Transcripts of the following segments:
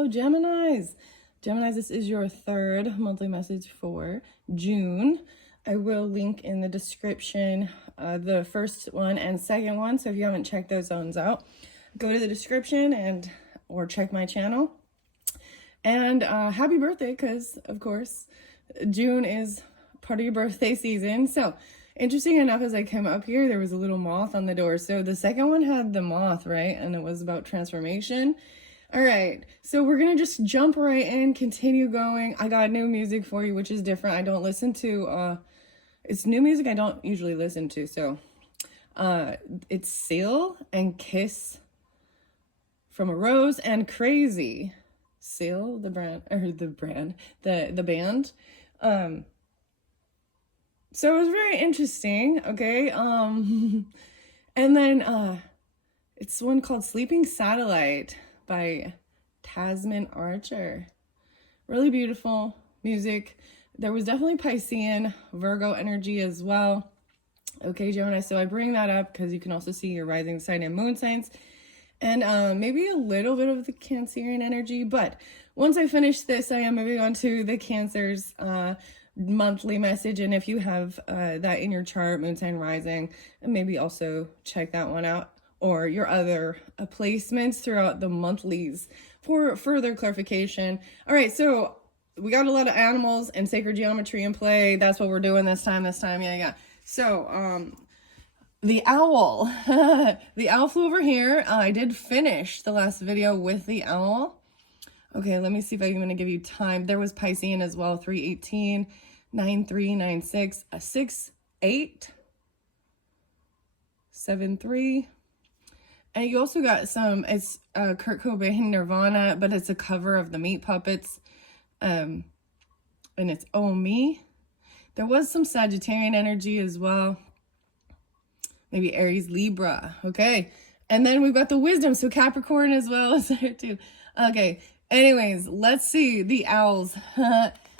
Hello, Geminis. Geminis, this is your third monthly message for June. I will link in the description the first one and second one. So if you haven't checked those zones out, go to the description or check my channel. And happy birthday, because of course June is part of your birthday season. So interesting enough, as I came up here, there was a little moth on the door. So the second one had the moth, right? And it was about transformation. All right, so we're gonna just jump right in, continue going. I got new music for you, which is different. I don't listen to, it's new music I don't usually listen to. So it's Seal and Kiss from a Rose and Crazy. Seal, the band. So it was very interesting, okay? And then it's one called Sleeping Satellite by Tasman Archer. Really beautiful music. There was definitely Piscean, Virgo energy as well. Okay, Gemini, so I bring that up because you can also see your rising sign and moon signs. And maybe a little bit of the Cancerian energy. But once I finish this, I am moving on to the Cancer's monthly message. And if you have that in your chart, moon sign, rising, and maybe also check that one out, or your other placements throughout the monthlies for further clarification. All right, so we got a lot of animals and sacred geometry in play. That's what we're doing this time. Yeah. So the owl. The owl flew over here. I did finish the last video with the owl. Okay, let me see if I'm going to give you time. There was Piscean as well, 318, 9396, 68, 73. And you also got some, it's Kurt Cobain, Nirvana, but it's a cover of the Meat Puppets. And it's Oh Me. There was some Sagittarian energy as well. Maybe Aries, Libra. Okay. And then we've got the wisdom. So Capricorn as well is there too. Okay. Anyways, let's see the owl's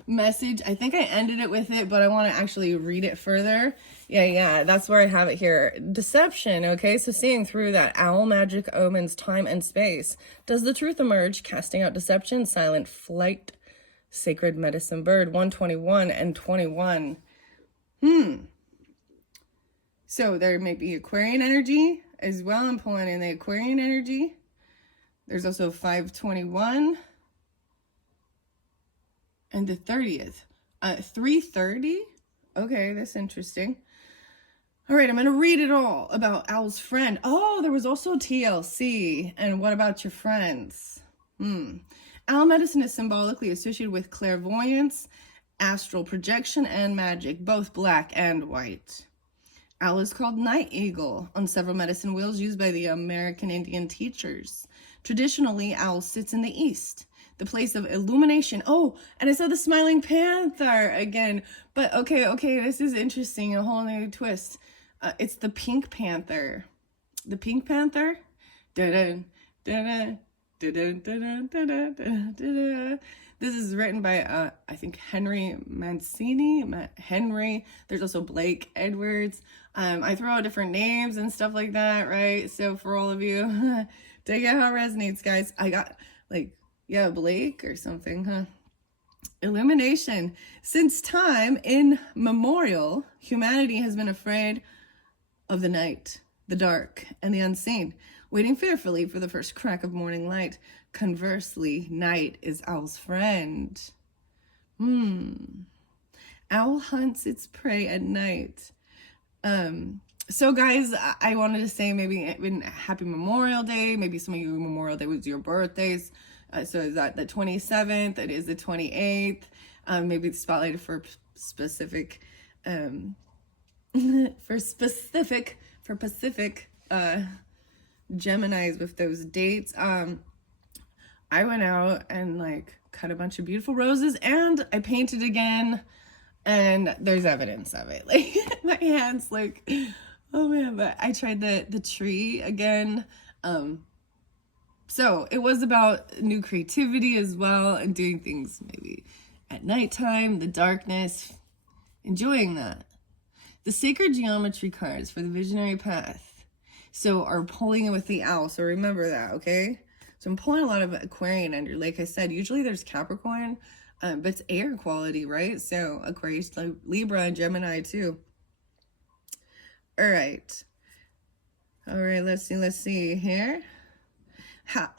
message. I think I ended it with it, but I want to actually read it further. Yeah. That's where I have it here. Deception. Okay. So seeing through that, owl magic omens time and space. Does the truth emerge? Casting out deception, silent flight, sacred medicine bird, 121 and 21. So there may be Aquarian energy as well. I'm pulling in the Aquarian energy. There's also 521 and the 30th. 330. Okay, that's interesting. All right, I'm going to read it all about Owl's friend. Oh, there was also TLC. And what about your friends? Owl medicine is symbolically associated with clairvoyance, astral projection, and magic, both black and white. Owl is called night eagle on several medicine wheels used by the American Indian teachers. Traditionally, owl sits in the east, the place of illumination. Oh, and I saw the smiling panther again. But okay, this is interesting, a whole new twist. It's the pink panther. The pink panther? Dun, dun, dun, dun, dun. This is written by, I think, Henry Mancini. Henry. There's also Blake Edwards. I throw out different names and stuff like that, right? So for all of you, take it how it resonates, guys. I got, Blake or something, huh? Illumination. Since time immemorial, humanity has been afraid of the night, the dark, and the unseen, waiting fearfully for the first crack of morning light. Conversely, night is owl's friend. Owl hunts its prey at night. So guys, I wanted to say maybe happy Memorial Day. Maybe some of you, Memorial Day was your birthdays. So is that the 27th? It is the 28th. Maybe it's spotlighted for Pacific Geminis with those dates. I went out and cut a bunch of beautiful roses and I painted again, and there's evidence of it. My hands oh man, but I tried the tree again. So it was about new creativity as well and doing things maybe at nighttime, the darkness, enjoying that. The sacred geometry cards for the visionary path. So are pulling it with the owl. So remember that, okay? So I'm pulling a lot of Aquarian energy. Like I said, usually there's Capricorn, but it's air quality, right? So Aquarius, Libra, and Gemini too. All right. All right, let's see here.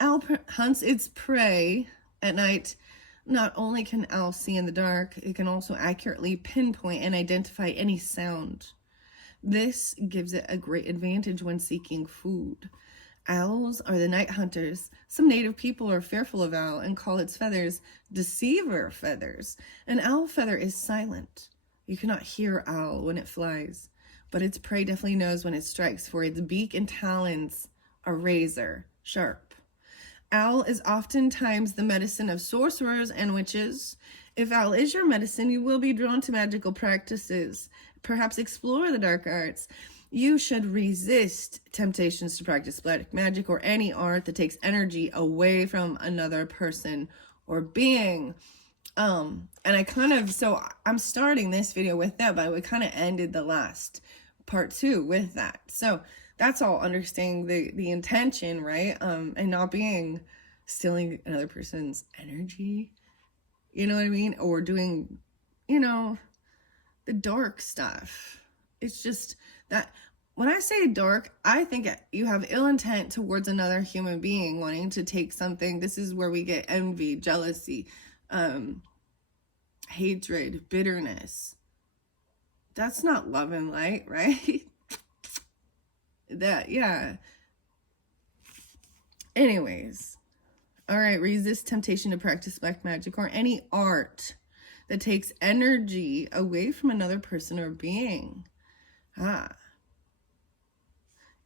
Owl hunts its prey at night. Not only can owl see in the dark, it can also accurately pinpoint and identify any sound. This gives it a great advantage when seeking food. Owls are the night hunters. Some native people are fearful of owl and call its feathers deceiver feathers. An owl feather is silent. You cannot hear owl when it flies, but its prey definitely knows when it strikes, for its beak and talons are razor sharp. Owl is oftentimes the medicine of sorcerers and witches. If owl is your medicine, you will be drawn to magical practices, perhaps explore the dark arts. You should resist temptations to practice black magic or any art that takes energy away from another person or being. And so I'm starting this video with that, but we kind of ended the last part 2 with that. So that's all understanding the intention, right? And not being stealing another person's energy, you know what I mean? Or doing, the dark stuff. It's just that when I say dark, I think you have ill intent towards another human being wanting to take something. This is where we get envy, jealousy, hatred, bitterness. That's not love and light, right? Yeah. Anyways. All right. Resist temptation to practice black magic or any art that takes energy away from another person or being.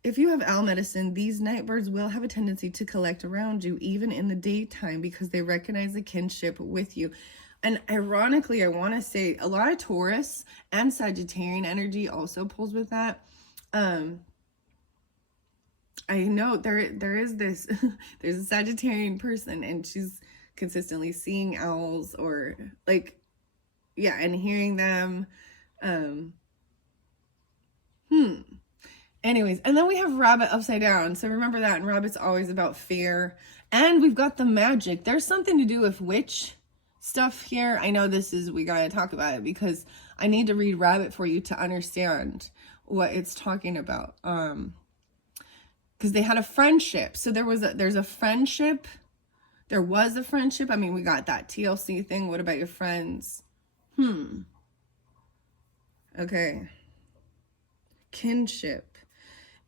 If you have owl medicine, these night birds will have a tendency to collect around you, even in the daytime, because they recognize the kinship with you. And ironically, I want to say a lot of Taurus and Sagittarian energy also pulls with that. I know there is this, there's a Sagittarian person and she's consistently seeing owls or and hearing them. Anyways, and then we have rabbit upside down. So remember that, and rabbit's always about fear. And we've got the magic. There's something to do with witch stuff here. I know we gotta talk about it because I need to read rabbit for you to understand what it's talking about. Because they had a friendship. So there's a friendship. There was a friendship. I mean, we got that TLC thing. What about your friends? Okay. Kinship.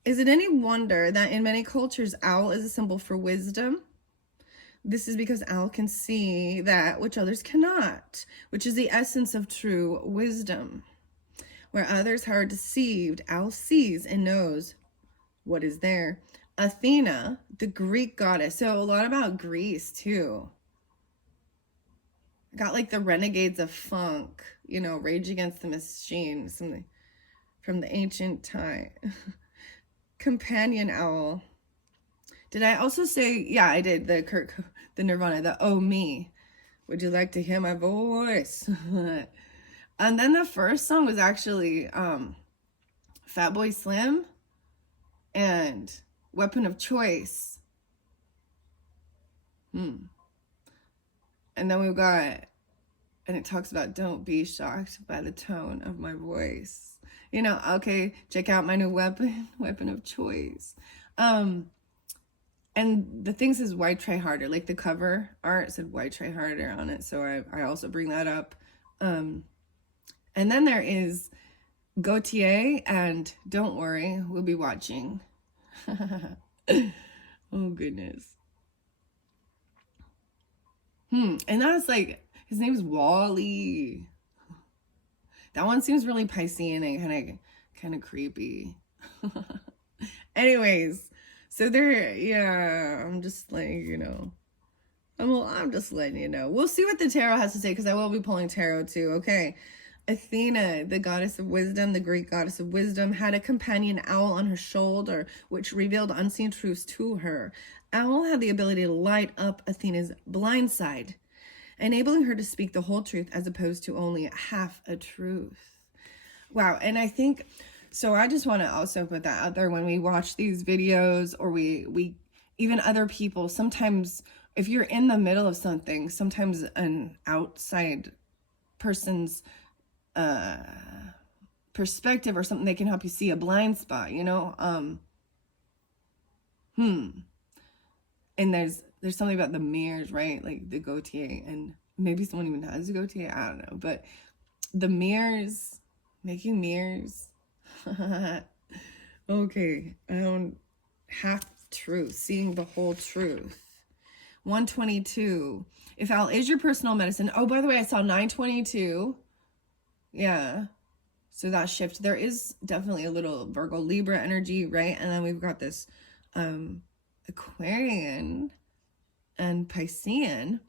Is it any wonder that in many cultures, owl is a symbol for wisdom? This is because owl can see that which others cannot, which is the essence of true wisdom. Where others are deceived, owl sees and knows what is there. Athena, the Greek goddess. So a lot about Greece too. Got like the renegades of funk, Rage Against the Machine, something from the ancient time. Companion owl. Did I also say, yeah, I did, the Nirvana, the Oh Me. Would you like to hear my voice? And then the first song was actually Fatboy Slim and Weapon of Choice. And then we've got, and it talks about don't be shocked by the tone of my voice. Okay, check out my new weapon of choice. And the thing says why try harder, like the cover art said why try harder on it. So I also bring that up. And then there is Gautier and Don't Worry, we'll be watching. Oh goodness. And that's like, his name is Wally. That one seems really Piscean and kind of creepy. Anyways, so I'm just letting I'm just letting you know. We'll see what the tarot has to say because I will be pulling tarot too. Okay. Athena, the goddess of wisdom, the Greek goddess of wisdom, had a companion owl on her shoulder, which revealed unseen truths to her. Owl had the ability to light up Athena's blind side, enabling her to speak the whole truth as opposed to only half a truth. Wow. And I think, so I just want to also put that out there when we watch these videos or we even other people. Sometimes if you're in the middle of something, sometimes an outside person's perspective or something, they can help you see a blind spot, you know? And there's something about the mirrors, right? Like the goatee, and maybe someone even has a goatee, I don't know. But the mirrors, making mirrors. Okay, half truth, seeing the whole truth. 122. If Al is your personal medicine. Oh, by the way, I saw 922. Yeah. So that shift. There is definitely a little Virgo Libra energy, right? And then we've got this Aquarian and Piscean.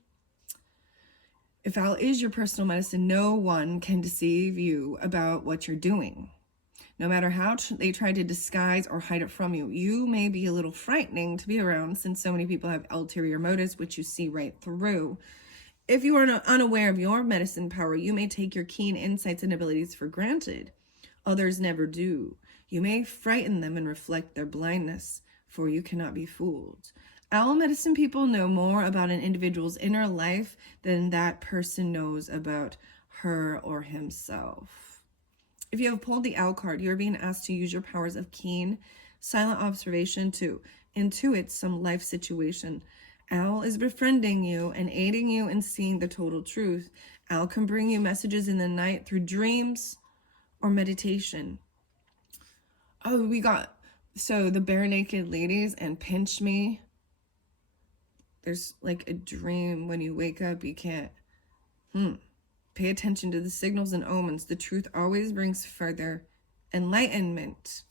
If Al is your personal medicine, no one can deceive you about what you're doing. No matter how they try to disguise or hide it from you, you may be a little frightening to be around since so many people have ulterior motives, which you see right through. If you are unaware of your medicine power, you may take your keen insights and abilities for granted. Others never do. You may frighten them and reflect their blindness, for you cannot be fooled. Owl medicine people know more about an individual's inner life than that person knows about her or himself. If you have pulled the Owl card, you are being asked to use your powers of keen, silent observation to intuit some life situation. Owl is befriending you and aiding you in seeing the total truth. Owl can bring you messages in the night through dreams or meditation. Oh, we got, so the bare naked ladies and pinch me. There's like a dream when you wake up, you can't, pay attention to the signals and omens. The truth always brings further enlightenment.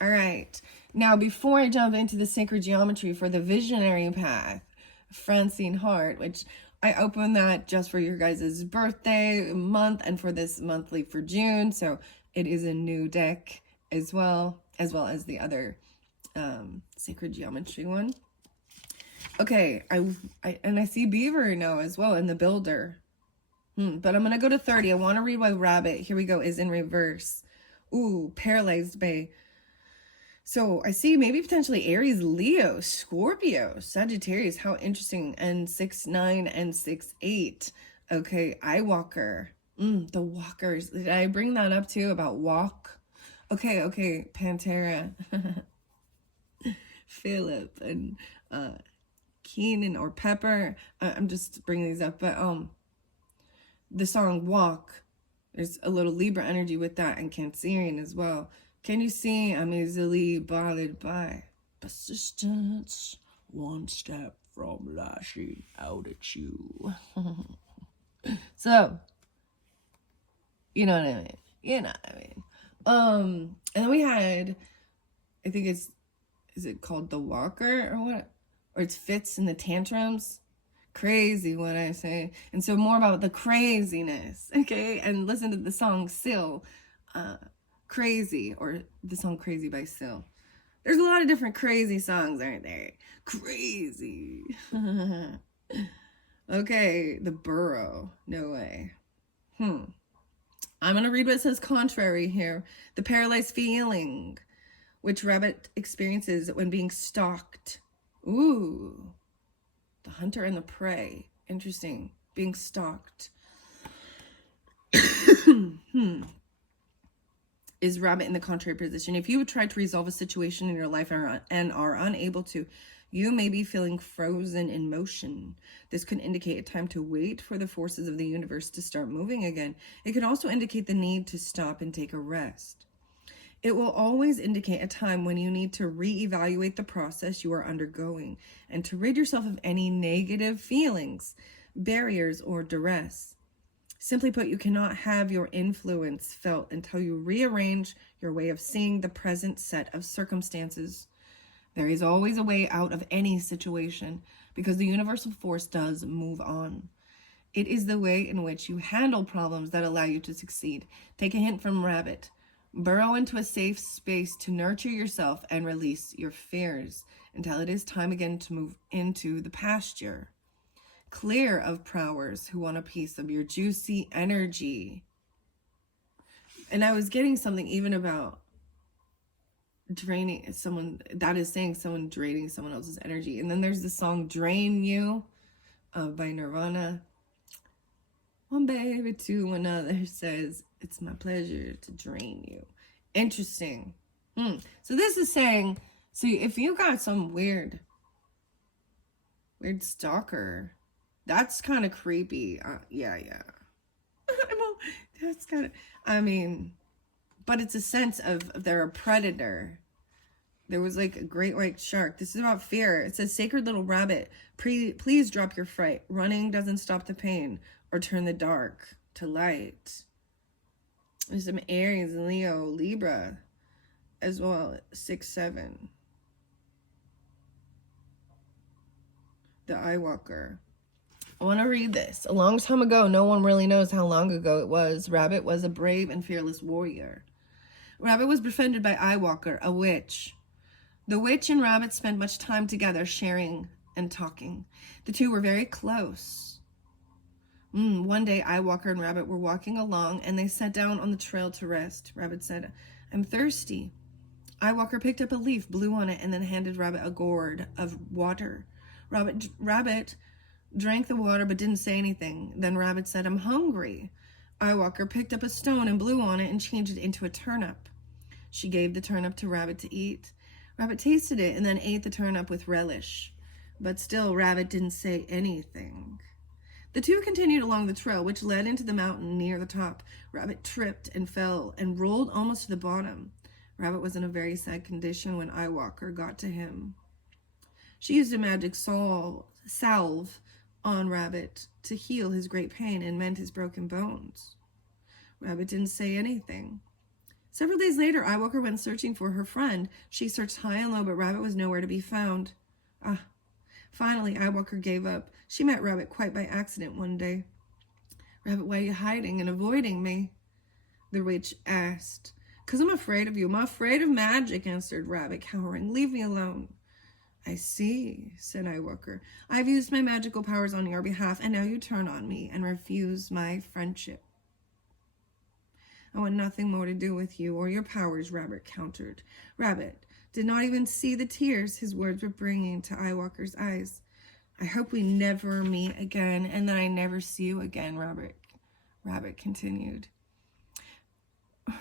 All right. Now, before I jump into the sacred geometry for the visionary path, Francine Hart, which I opened that just for your guys' birthday month and for this monthly for June. So it is a new deck as well as the other sacred geometry one. Okay. I see Beaver now as well in the builder. But I'm going to go to 30. I want to read why Rabbit, here we go, is in reverse. Ooh, paralyzed by. So I see maybe potentially Aries, Leo, Scorpio, Sagittarius. How interesting. And 6-9 and 6-8. Okay, Eyewalker. The walkers. Did I bring that up too about walk? Okay, Pantera. Philip and Keenan or Pepper. I'm just bringing these up. But the song Walk, there's a little Libra energy with that, and Cancerian as well. Can you see I'm easily bothered by persistence, one step from lashing out at you. So, you know what I mean? And then we had, I think is it called The Walker or what? Or it's Fits in the Tantrums? Crazy what I say. And so more about the craziness, okay? And listen to the song Syl, Crazy, or the song Crazy by Syl. There's a lot of different crazy songs, aren't there? Crazy. Okay, the burrow. No way. I'm going to read what says contrary here. The paralyzed feeling, which Rabbit experiences when being stalked. Ooh. The hunter and the prey. Interesting. Being stalked. Is Rabbit in the contrary position? If you would try to resolve a situation in your life and are unable to, you may be feeling frozen in motion. This could indicate a time to wait for the forces of the universe to start moving again. It could also indicate the need to stop and take a rest. It will always indicate a time when you need to reevaluate the process you are undergoing and to rid yourself of any negative feelings, barriers, or duress. Simply put, you cannot have your influence felt until you rearrange your way of seeing the present set of circumstances. There is always a way out of any situation because the universal force does move on. It is the way in which you handle problems that allow you to succeed. Take a hint from Rabbit. Burrow into a safe space to nurture yourself and release your fears until it is time again to move into the pasture. Clear of prowlers who want a piece of your juicy energy. And I was getting something even about draining someone, that is saying someone draining someone else's energy. And then there's the song Drain You by Nirvana. One baby to another says, it's my pleasure to drain you. Interesting. So this is saying, see, if you got some weird stalker, that's kind of creepy. Yeah. Well, that's kind of, I mean, but it's a sense of they're a predator. There was like a great white shark. This is about fear. It says, sacred little rabbit, please drop your fright. Running doesn't stop the pain or turn the dark to light. There's some Aries, Leo, Libra as well. 6-7. The Eye Walker. I want to read this. A long time ago, no one really knows how long ago it was, Rabbit was a brave and fearless warrior. Rabbit was befriended by Eye Walker, a witch. The witch and Rabbit spent much time together, sharing and talking. The two were very close. One day, Eye Walker and Rabbit were walking along, and they sat down on the trail to rest. Rabbit said, I'm thirsty. Eye Walker picked up a leaf, blew on it, and then handed Rabbit a gourd of water. Rabbit drank the water but didn't say anything. Then Rabbit said, I'm hungry. Eye Walker picked up a stone and blew on it and changed it into a turnip. She gave the turnip to Rabbit to eat. Rabbit tasted it and then ate the turnip with relish. But still, Rabbit didn't say anything. The two continued along the trail, which led into the mountain near the top. Rabbit tripped and fell and rolled almost to the bottom. Rabbit was in a very sad condition when Eye Walker got to him. She used a magic salve on Rabbit to heal his great pain and mend his broken bones. Rabbit didn't say anything. Several days later, Eye Walker went searching for her friend. She searched high and low, but Rabbit was nowhere to be found. Finally, Eye Walker gave up. She met Rabbit quite by accident one day. Rabbit, why are you hiding and avoiding me? The witch asked. 'Cause I'm afraid of you. I'm afraid of magic, answered Rabbit, cowering. Leave me alone. I see, said Eye Walker. I've used my magical powers on your behalf, and now you turn on me and refuse my friendship. I want nothing more to do with you or your powers, Rabbit countered. Rabbit did not even see the tears his words were bringing to Eye Walker's eyes. I hope we never meet again and that I never see you again, Rabbit continued.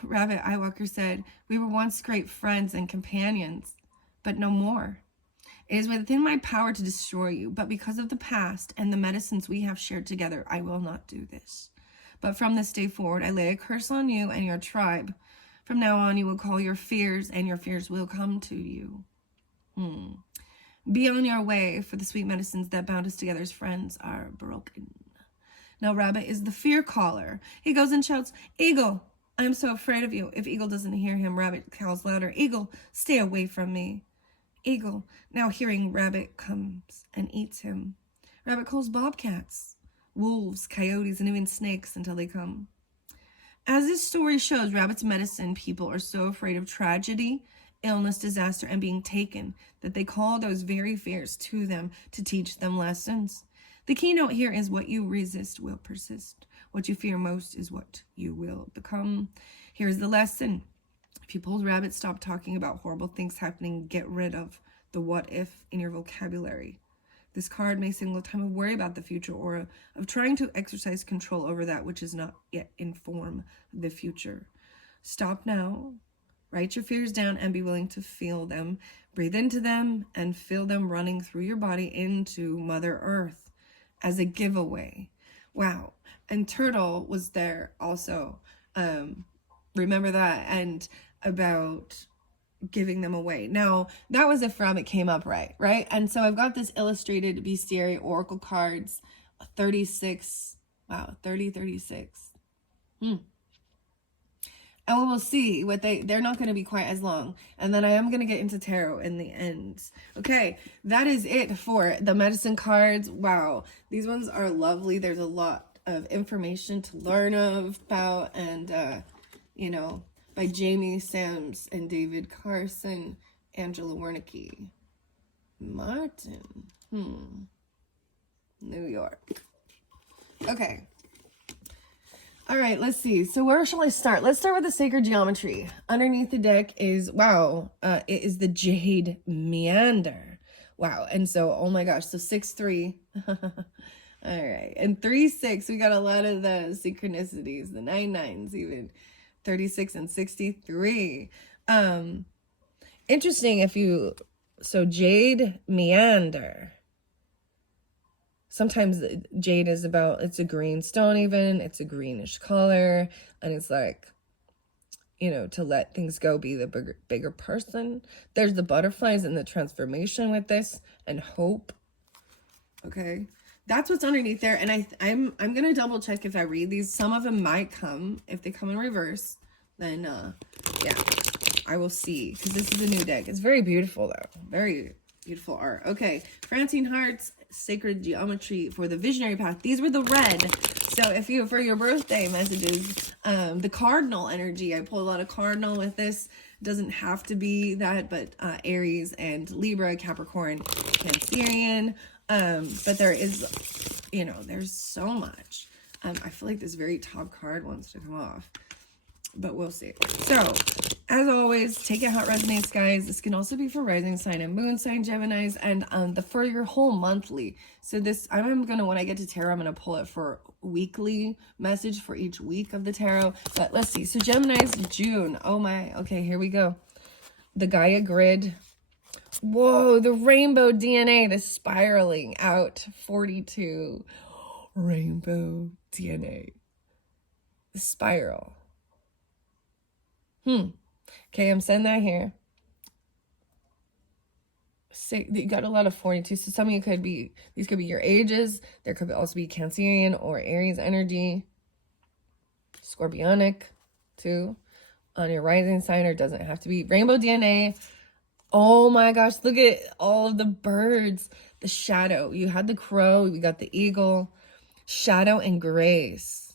Rabbit, Eye Walker said, we were once great friends and companions, but no more. It is within my power to destroy you, but because of the past and the medicines we have shared together, I will not do this. But from this day forward, I lay a curse on you and your tribe. From now on, you will call your fears, and your fears will come to you. Be on your way, for the sweet medicines that bound us together as friends are broken. Now Rabbit is the fear caller. He goes and shouts, Eagle, I am so afraid of you. If Eagle doesn't hear him, Rabbit calls louder, Eagle, stay away from me. Eagle, now hearing Rabbit, comes and eats him. Rabbit calls bobcats, wolves, coyotes, and even snakes until they come. As this story shows, Rabbit's medicine people are so afraid of tragedy, illness, disaster, and being taken that they call those very fears to them to teach them lessons. The keynote here is what you resist will persist. What you fear most is what you will become. Here's the lesson. If you pulled Rabbit, stop talking about horrible things happening. Get rid of the what if in your vocabulary. This card may signal a time of worry about the future or of trying to exercise control over that which is not yet inform the future. Stop now. Write your fears down and be willing to feel them. Breathe into them and feel them running through your body into Mother Earth as a giveaway. Wow. And Turtle was there also. Remember that. And about giving them away. Now, that was if Rabbit came up right? And so I've got this illustrated bestiary oracle cards, 36. Wow, 36. And we will see what they're not going to be quite as long. And then I am going to get into tarot in the end. Okay, that is it for the medicine cards. Wow, these ones are lovely. There's a lot of information to learn about, and you know, by Jamie Sams and David Carson, Angela Wernicke, Martin, New York. Okay. All right, let's see. So where shall I start? Let's start with the sacred geometry. Underneath the deck is, wow, it is the jade meander. Wow. And so, oh my gosh, so 6-3. All right. And 3-6, we got a lot of the synchronicities, the 9-9s even. 36 and 63. Interesting if you, so jade meander. Sometimes jade is about, it's a green stone even, it's a greenish color, and it's like, you know, to let things go, be the bigger person. There's the butterflies and the transformation with this, and hope. Okay, that's what's underneath there. And I'm gonna double check if I read these. Some of them might come, if they come in reverse, then yeah, I will see, because this is a new deck. It's very beautiful though, very beautiful art. Okay, Francine Hart's Sacred Geometry for the Visionary Path. These were the red. So if you, for your birthday messages, the cardinal energy, I pulled a lot of cardinal with this. It doesn't have to be that, but Aries and Libra, Capricorn, Cancerian. But there is, you know, there's so much. I feel like this very top card wants to come off, but we'll see. So, as always, take it how it resonates, guys. This can also be for rising sign and moon sign Geminis, and for your whole monthly. So this, I'm gonna, when I get to tarot, I'm gonna pull it for weekly message for each week of the tarot. But let's see. So Gemini's June. Oh my. Okay, here we go. The Gaia grid. Whoa, the rainbow DNA, the spiraling out 42. Rainbow DNA. The spiral. Okay, I'm sending that here. You got a lot of 42. So some of you could be, these could be your ages. There could also be Cancerian or Aries energy. Scorpionic, too. On your rising sign, or doesn't have to be. Rainbow DNA. Oh my gosh, look at all of the birds. The shadow. You had the crow. We got the eagle. Shadow and grace.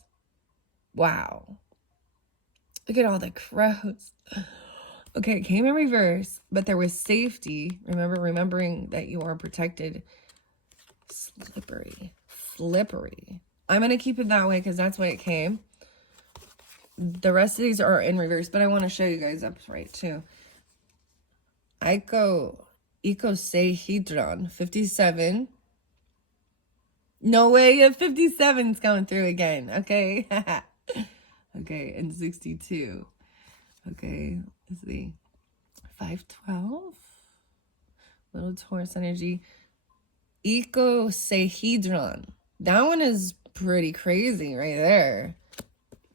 Wow. Look at all the crows. Okay, it came in reverse, but there was safety. Remembering that you are protected. Slippery. I'm going to keep it that way because that's why it came. The rest of these are in reverse, but I want to show you guys upright too. Icosahedron, 57. No way, you have 57's coming through again, okay? Okay, and 62. Okay, let's see. 512. Little Taurus energy. Icosahedron. That one is pretty crazy right there.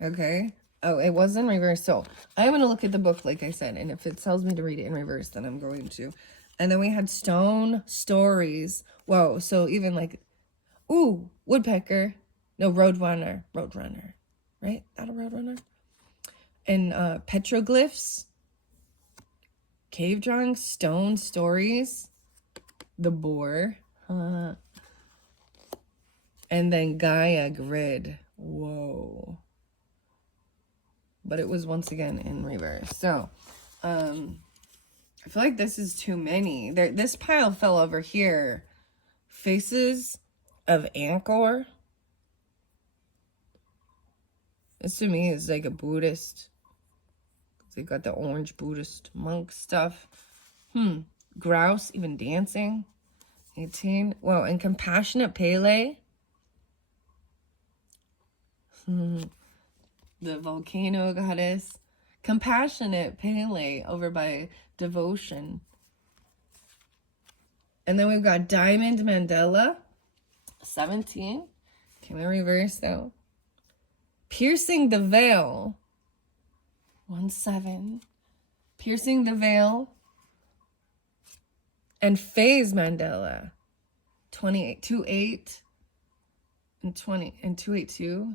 Okay. Oh, it was in reverse. So I'm going to look at the book, like I said. And if it tells me to read it in reverse, then I'm going to. And then we had stone stories. Whoa. So even like, ooh, woodpecker. No, roadrunner. Right? Not a roadrunner. And petroglyphs. Cave drawings. Stone stories. The boar. And then Gaia grid. Whoa. But it was once again in reverse. So, I feel like this is too many. This pile fell over here. Faces of Angkor. This to me is like a Buddhist. They got the orange Buddhist monk stuff. Grouse even dancing. 18. Well, and compassionate Pele. The volcano goddess. Compassionate Pele over by devotion. And then we've got Diamond Mandela. 17. Can we reverse though? Piercing the veil. 17. Piercing the veil. And Phase Mandela. 28. 28. And 20. And 282.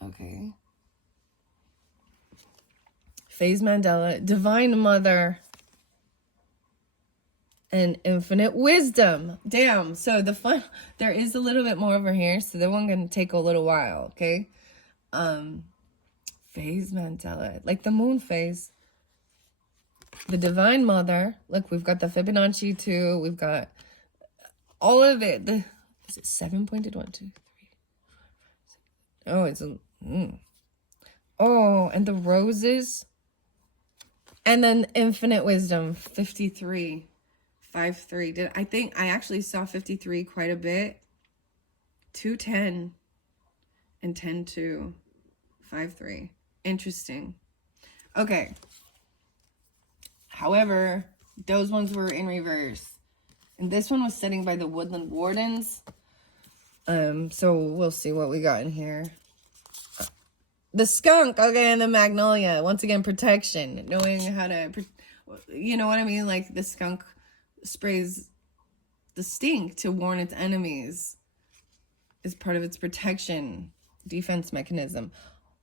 Okay. Phase Mandela, Divine Mother, and Infinite Wisdom. Damn. So the fun, there is a little bit more over here, so that one's gonna take a little while. Okay. Phase Mandela, like the moon phase. The Divine Mother. Look, we've got the Fibonacci too. We've got all of it. Is it 7 pointed? 1, 2, 3. Oh, it's Oh, and the roses. And then infinite wisdom, 53. 5-3. I think I actually saw 53 quite a bit. 210 and 10-2. 5-3. Interesting. Okay. However, those ones were in reverse. And this one was setting by the Woodland Wardens. So we'll see what we got in here. The skunk, okay, and the magnolia. Once again, protection. Knowing how to, you know what I mean? Like the skunk sprays the stink to warn its enemies. Is part of its protection defense mechanism.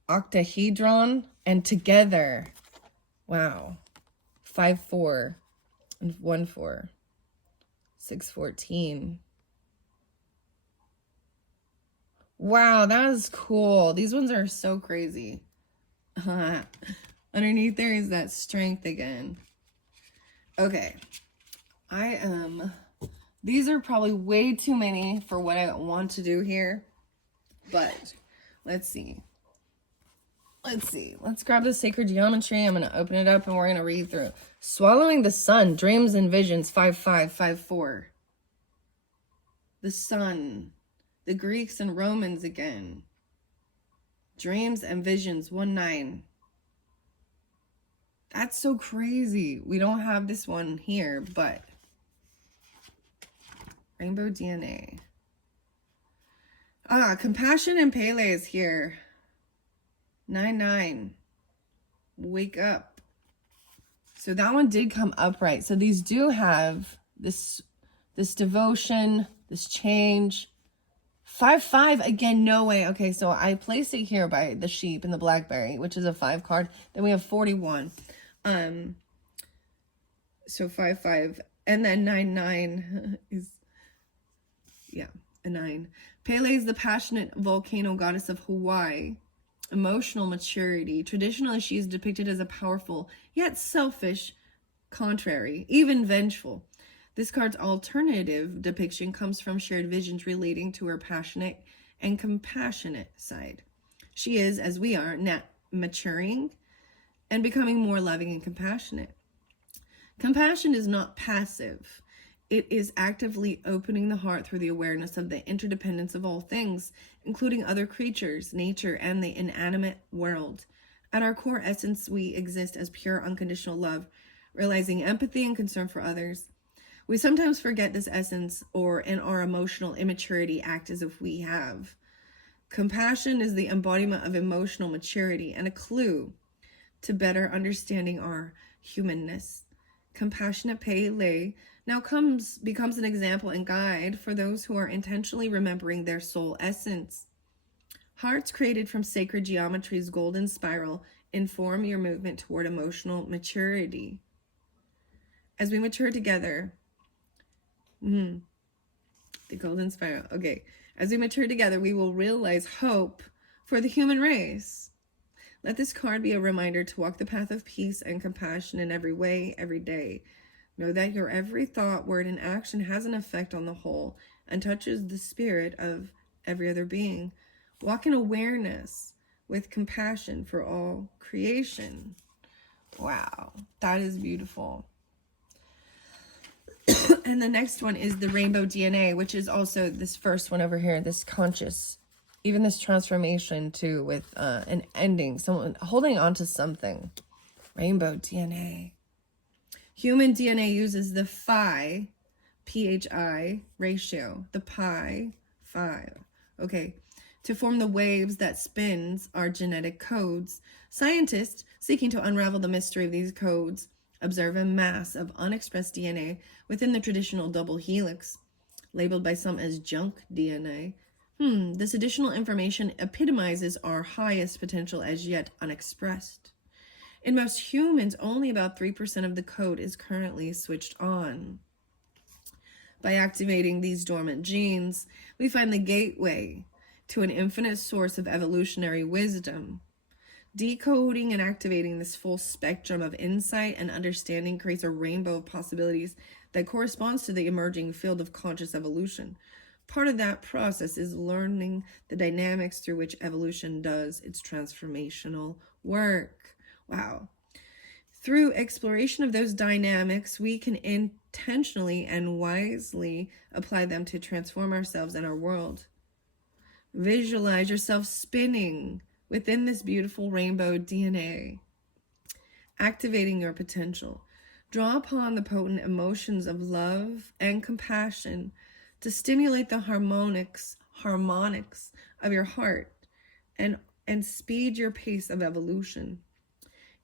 Octahedron and together. Wow. 5-4 and 1-4. 6-14. Wow, that is cool. These ones are so crazy. Underneath there is that strength again. Okay. These are probably way too many for what I want to do here. But let's see. Let's grab the sacred geometry. I'm going to open it up and we're going to read through. Swallowing the sun, dreams and visions, 5-5, 5-4. The sun. The Greeks and Romans again. Dreams and visions, 1-9. That's so crazy. We don't have this one here, but rainbow DNA. Compassion and Pele is here. 9-9. Wake up. So that one did come upright. So these do have this devotion, this change. 5-5, again, no way. Okay, so I place it here by the sheep and the blackberry, which is a 5 card. Then we have 41. So 5-5. And then 9-9 is, yeah, a 9. Pele is the passionate volcano goddess of Hawaii. Emotional maturity. Traditionally, she is depicted as a powerful, yet selfish, contrary, even vengeful. This card's alternative depiction comes from shared visions relating to her passionate and compassionate side. She is, as we are, maturing and becoming more loving and compassionate. Compassion is not passive. It is actively opening the heart through the awareness of the interdependence of all things, including other creatures, nature, and the inanimate world. At our core essence, we exist as pure, unconditional love, realizing empathy and concern for others. We sometimes forget this essence, or in our emotional immaturity act as if we have. Compassion is the embodiment of emotional maturity and a clue to better understanding our humanness. Compassionate Pele now becomes an example and guide for those who are intentionally remembering their soul essence. Hearts created from sacred geometry's golden spiral inform your movement toward emotional maturity. As we mature together, the golden spiral. Okay. As we mature together, we will realize hope for the human race. Let this card be a reminder to walk the path of peace and compassion in every way, every day. Know that your every thought, word, and action has an effect on the whole and touches the spirit of every other being. Walk in awareness with compassion for all creation. Wow, that is beautiful. And the next one is the rainbow DNA, which is also this first one over here, this conscious, even this transformation too, with an ending, someone holding on to something. Rainbow DNA. Human DNA uses the phi, PHI ratio, the pi, 5, okay, to form the waves that spins our genetic codes. Scientists seeking to unravel the mystery of these codes observe a mass of unexpressed DNA within the traditional double helix, labeled by some as junk DNA. This additional information epitomizes our highest potential as yet unexpressed. In most humans, only about 3% of the code is currently switched on. By activating these dormant genes, we find the gateway to an infinite source of evolutionary wisdom. Decoding and activating this full spectrum of insight and understanding creates a rainbow of possibilities that corresponds to the emerging field of conscious evolution. part of that process is learning the dynamics through which evolution does its transformational work. Wow. Through exploration of those dynamics, we can intentionally and wisely apply them to transform ourselves and our world. Visualize yourself spinning within this beautiful rainbow DNA, activating your potential. Draw upon the potent emotions of love and compassion to stimulate the harmonics of your heart and speed your pace of evolution.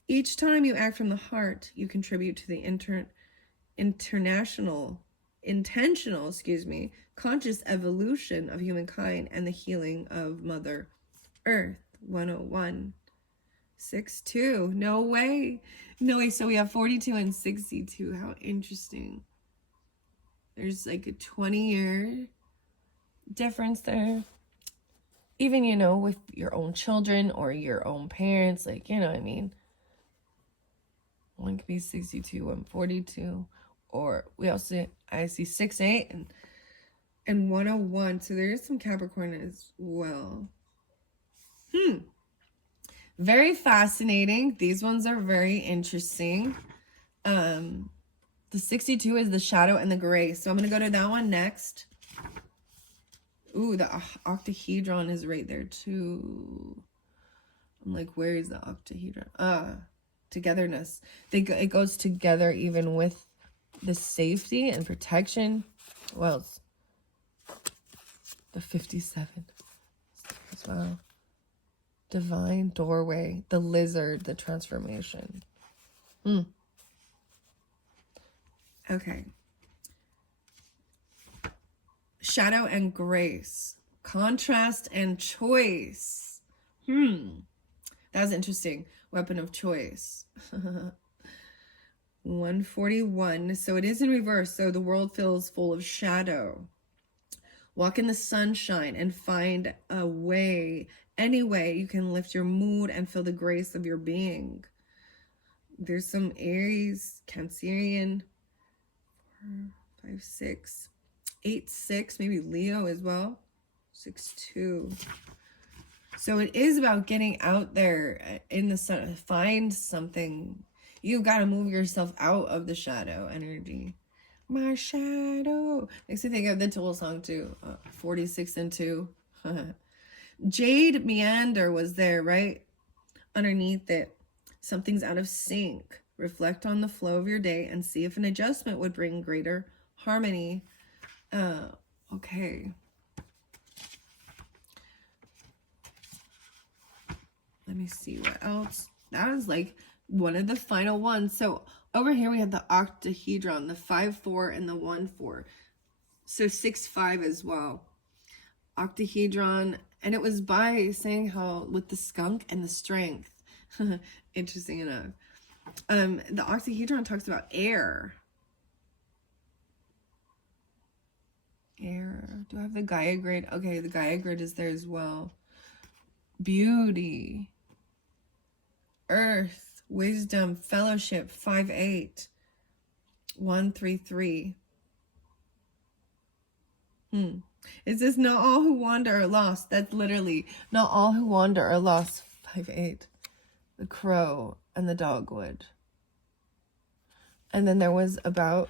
Each time you act from the heart, you contribute to the intentional, conscious evolution of humankind and the healing of Mother Earth. 101. 6-2. No way. No way. So we have 42 and 62. How interesting. There's like a 20-year difference there. Even, you know, with your own children or your own parents, like, you know what I mean? One could be 62, 142. Or we also, I see 6-8 and 101. So there is some Capricorn as well. Very fascinating. These ones are very interesting. The 62 is the shadow and the gray. So I'm going to go to that one next. Ooh, the octahedron is right there too. I'm like, where is the octahedron? Togetherness. It goes together even with the safety and protection. Well, the 57 as well. Divine doorway, the lizard, the transformation. Okay. Shadow and grace. Contrast and choice. That was interesting. Weapon of choice. 141. So it is in reverse. So the world feels full of shadow. Walk in the sunshine and find a way, any way you can lift your mood and feel the grace of your being. There's some Aries, Cancerian, 5, 6, 8, 6, maybe Leo as well, 6, 2. So it is about getting out there in the sun, find something. You've got to move yourself out of the shadow energy. My shadow. Makes me think of the Tool song too. 46 and 2. Jade Meander was there, right? Underneath it. Something's out of sync. Reflect on the flow of your day and see if an adjustment would bring greater harmony. Okay. Let me see what else. That was like one of the final ones. So over here we have the octahedron, the 5-4 and the 1-4. So 6-5 as well. Octahedron, and it was by saying how with the skunk and the strength. Interesting enough. The octahedron talks about air. Air. Do I have the Gaia grid? Okay, the Gaia grid is there as well. Beauty. Earth. Wisdom. Fellowship. 5-8. 1-3-3. It says, not all who wander are lost. That's literally, not all who wander are lost. 5-8. The crow and the dogwood. And then there was about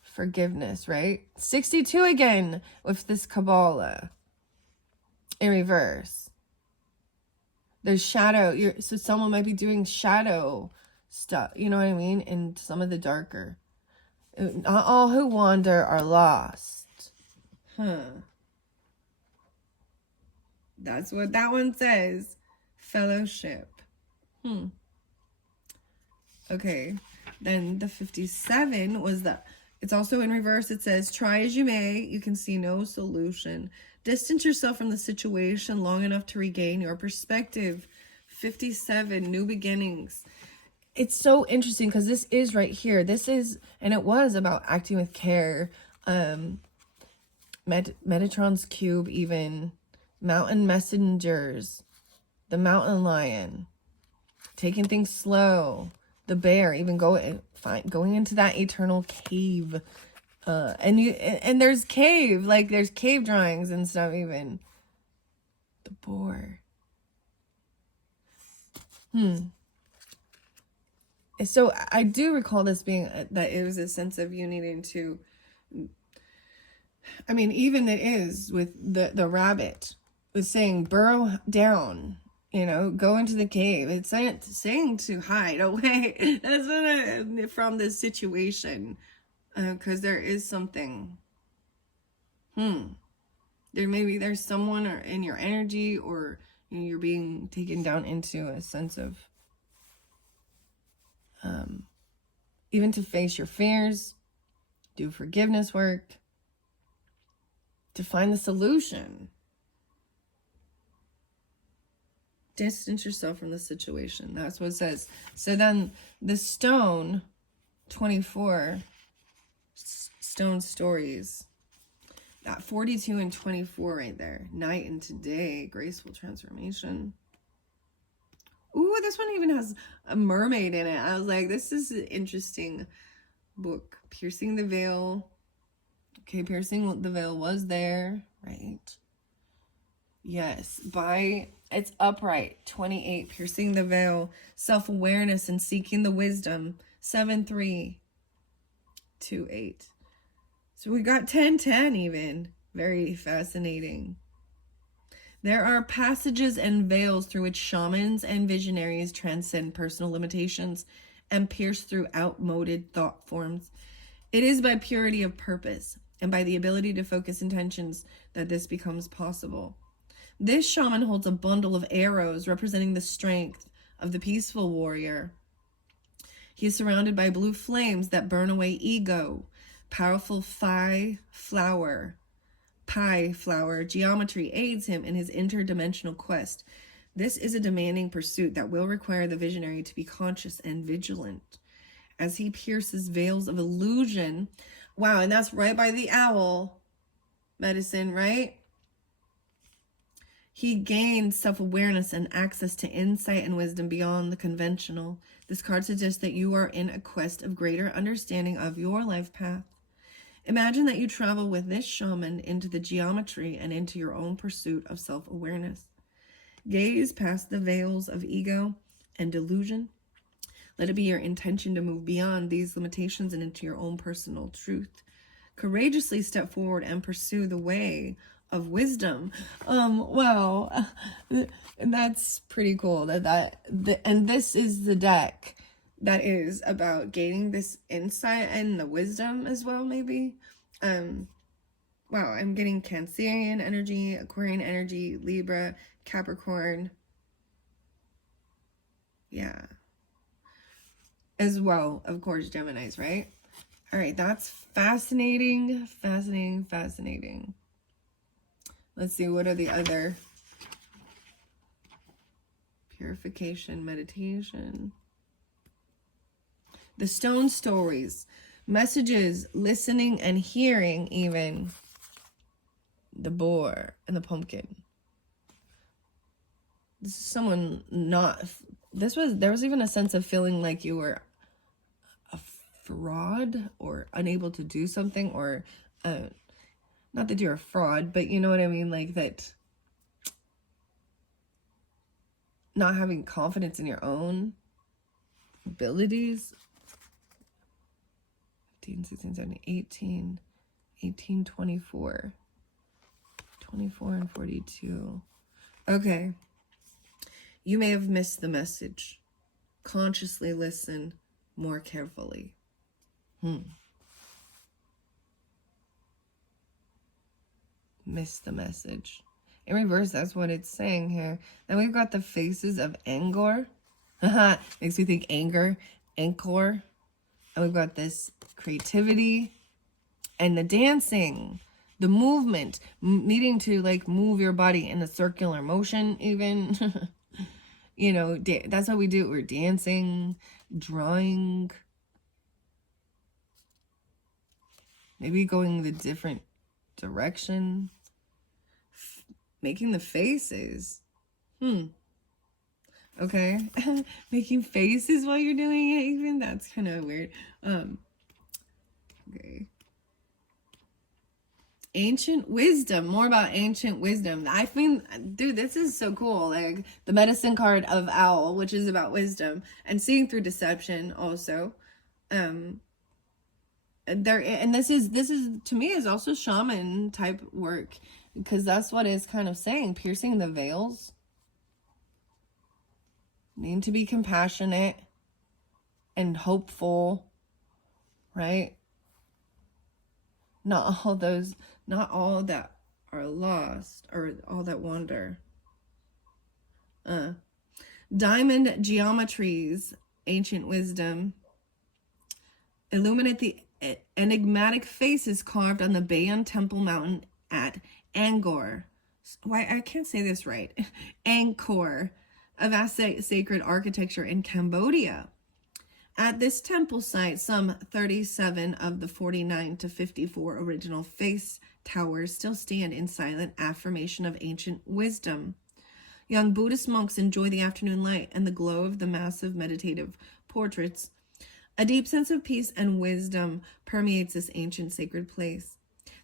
forgiveness, right? 62 again with this Kabbalah in reverse. There's shadow. So someone might be doing shadow stuff. You know what I mean? In some of the darker. Not all who wander are lost. That's what that one says. Fellowship. Okay. Then the 57 was it's also in reverse. It says, try as you may, you can see no solution. Distance yourself from the situation long enough to regain your perspective. 57, new beginnings. It's so interesting because this is right here. This is, and it was about acting with care. Metatron's cube, even mountain messengers, the mountain lion, taking things slow, the bear, even going into that eternal cave And there's cave, like there's cave drawings and stuff even. The boar. So I do recall this being that it was a sense of you needing to, I mean, even it is with the rabbit, with saying burrow down, you know, go into the cave. It's saying to hide away. That's what from this situation, because there is something. There's someone or in your energy, or you know, you're being taken down into a sense of, even to face your fears, do forgiveness work, to find the solution. Distance yourself from the situation. That's what it says. So then the stone, 24, stone stories. That 42 and 24 right there. Night and today, graceful transformation. Ooh, this one even has a mermaid in it. I was like, this is an interesting book. Piercing the veil. Okay, piercing the veil was there, right? Yes, it's upright. 28, piercing the veil. Self-awareness and seeking the wisdom. 7-3. 2-8. So we got 10-10 even. Very fascinating. There are passages and veils through which shamans and visionaries transcend personal limitations and pierce through outmoded thought forms. It is by purity of purpose and by the ability to focus intentions that this becomes possible. This shaman holds a bundle of arrows representing the strength of the peaceful warrior. He is surrounded by blue flames that burn away ego, powerful pi flower geometry aids him in his interdimensional quest. This is a demanding pursuit that will require the visionary to be conscious and vigilant as he pierces veils of illusion. Wow, and that's right by the owl medicine, right? He gained self-awareness and access to insight and wisdom beyond the conventional. This card suggests that you are in a quest of greater understanding of your life path. Imagine that you travel with this shaman into the geometry and into your own pursuit of self-awareness. Gaze past the veils of ego and delusion. Let it be your intention to move beyond these limitations and into your own personal truth. Courageously step forward and pursue the way of wisdom. Wow. That's pretty cool. And this is the deck that is about gaining this insight and the wisdom as well, maybe. Wow, I'm getting Cancerian energy, Aquarian energy, Libra, Capricorn. Yeah. As well, of course, Geminis, right? All right, that's fascinating, fascinating, fascinating. Let's see, what are the other? Purification, meditation. The stone stories, messages, listening and hearing even. The boar and the pumpkin. This is someone there was even a sense of feeling like you were a fraud or unable to do something, or not that you're a fraud, but you know what I mean, like that, not having confidence in your own abilities. 15, 16, 17, 18, 18, 24, 24 and 42. Okay. You may have missed the message. Consciously listen more carefully. Miss the message. In reverse, that's what it's saying here. Then we've got the faces of Angor. Makes me think anger, Angkor. And we've got this creativity and the dancing, the movement, needing to like move your body in a circular motion even. You know, that's what we do. We're dancing, drawing, maybe going the different direction, making the faces. Okay. Making faces while you're doing it even, that's kind of weird. Okay. Ancient wisdom. More about ancient wisdom. I think, dude, this is so cool. Like the medicine card of owl, which is about wisdom and seeing through deception also. This is to me is also shaman type work, because that's what it's kind of saying, piercing the veils. Need to be compassionate and hopeful, right? Not all that are lost or all that wander. Diamond geometries, ancient wisdom. Illuminate the enigmatic faces carved on the Bayon Temple Mountain at Angkor. Why, I can't say this right. Angkor, a vast sacred architecture in Cambodia. At this temple site, some 37 of the 49 to 54 original face towers still stand in silent affirmation of ancient wisdom. Young Buddhist monks enjoy the afternoon light and the glow of the massive meditative portraits. A deep sense of peace and wisdom permeates this ancient sacred place.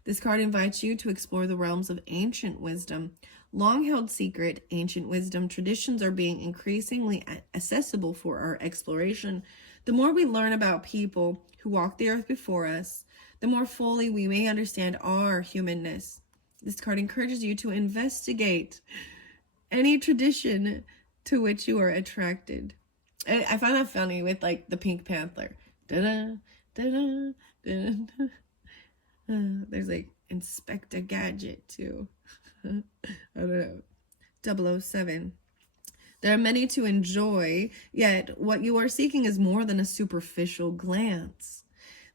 This card invites you to explore the realms of ancient wisdom. Long-held secret, ancient wisdom traditions are being increasingly accessible for our exploration. The more we learn about people who walked the earth before us, the more fully we may understand our humanness. This card encourages you to investigate any tradition to which you are attracted. I find that funny with like the Pink Panther. Da-da, da-da, da-da. There's like Inspector Gadget too. I don't know. 007. There are many to enjoy, yet what you are seeking is more than a superficial glance.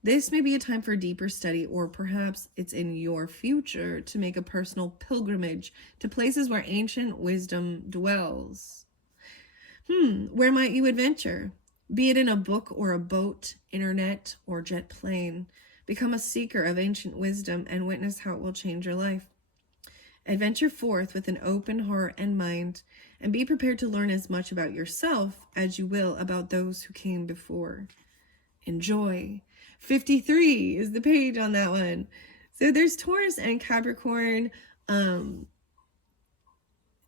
This may be a time for deeper study, or perhaps it's in your future to make a personal pilgrimage to places where ancient wisdom dwells. Where might you adventure? Be it in a book or a boat, internet or jet plane. Become a seeker of ancient wisdom and witness how it will change your life. Adventure forth with an open heart and mind, and be prepared to learn as much about yourself as you will about those who came before. Enjoy. 53 is the page on that one. So there's Taurus and Capricorn,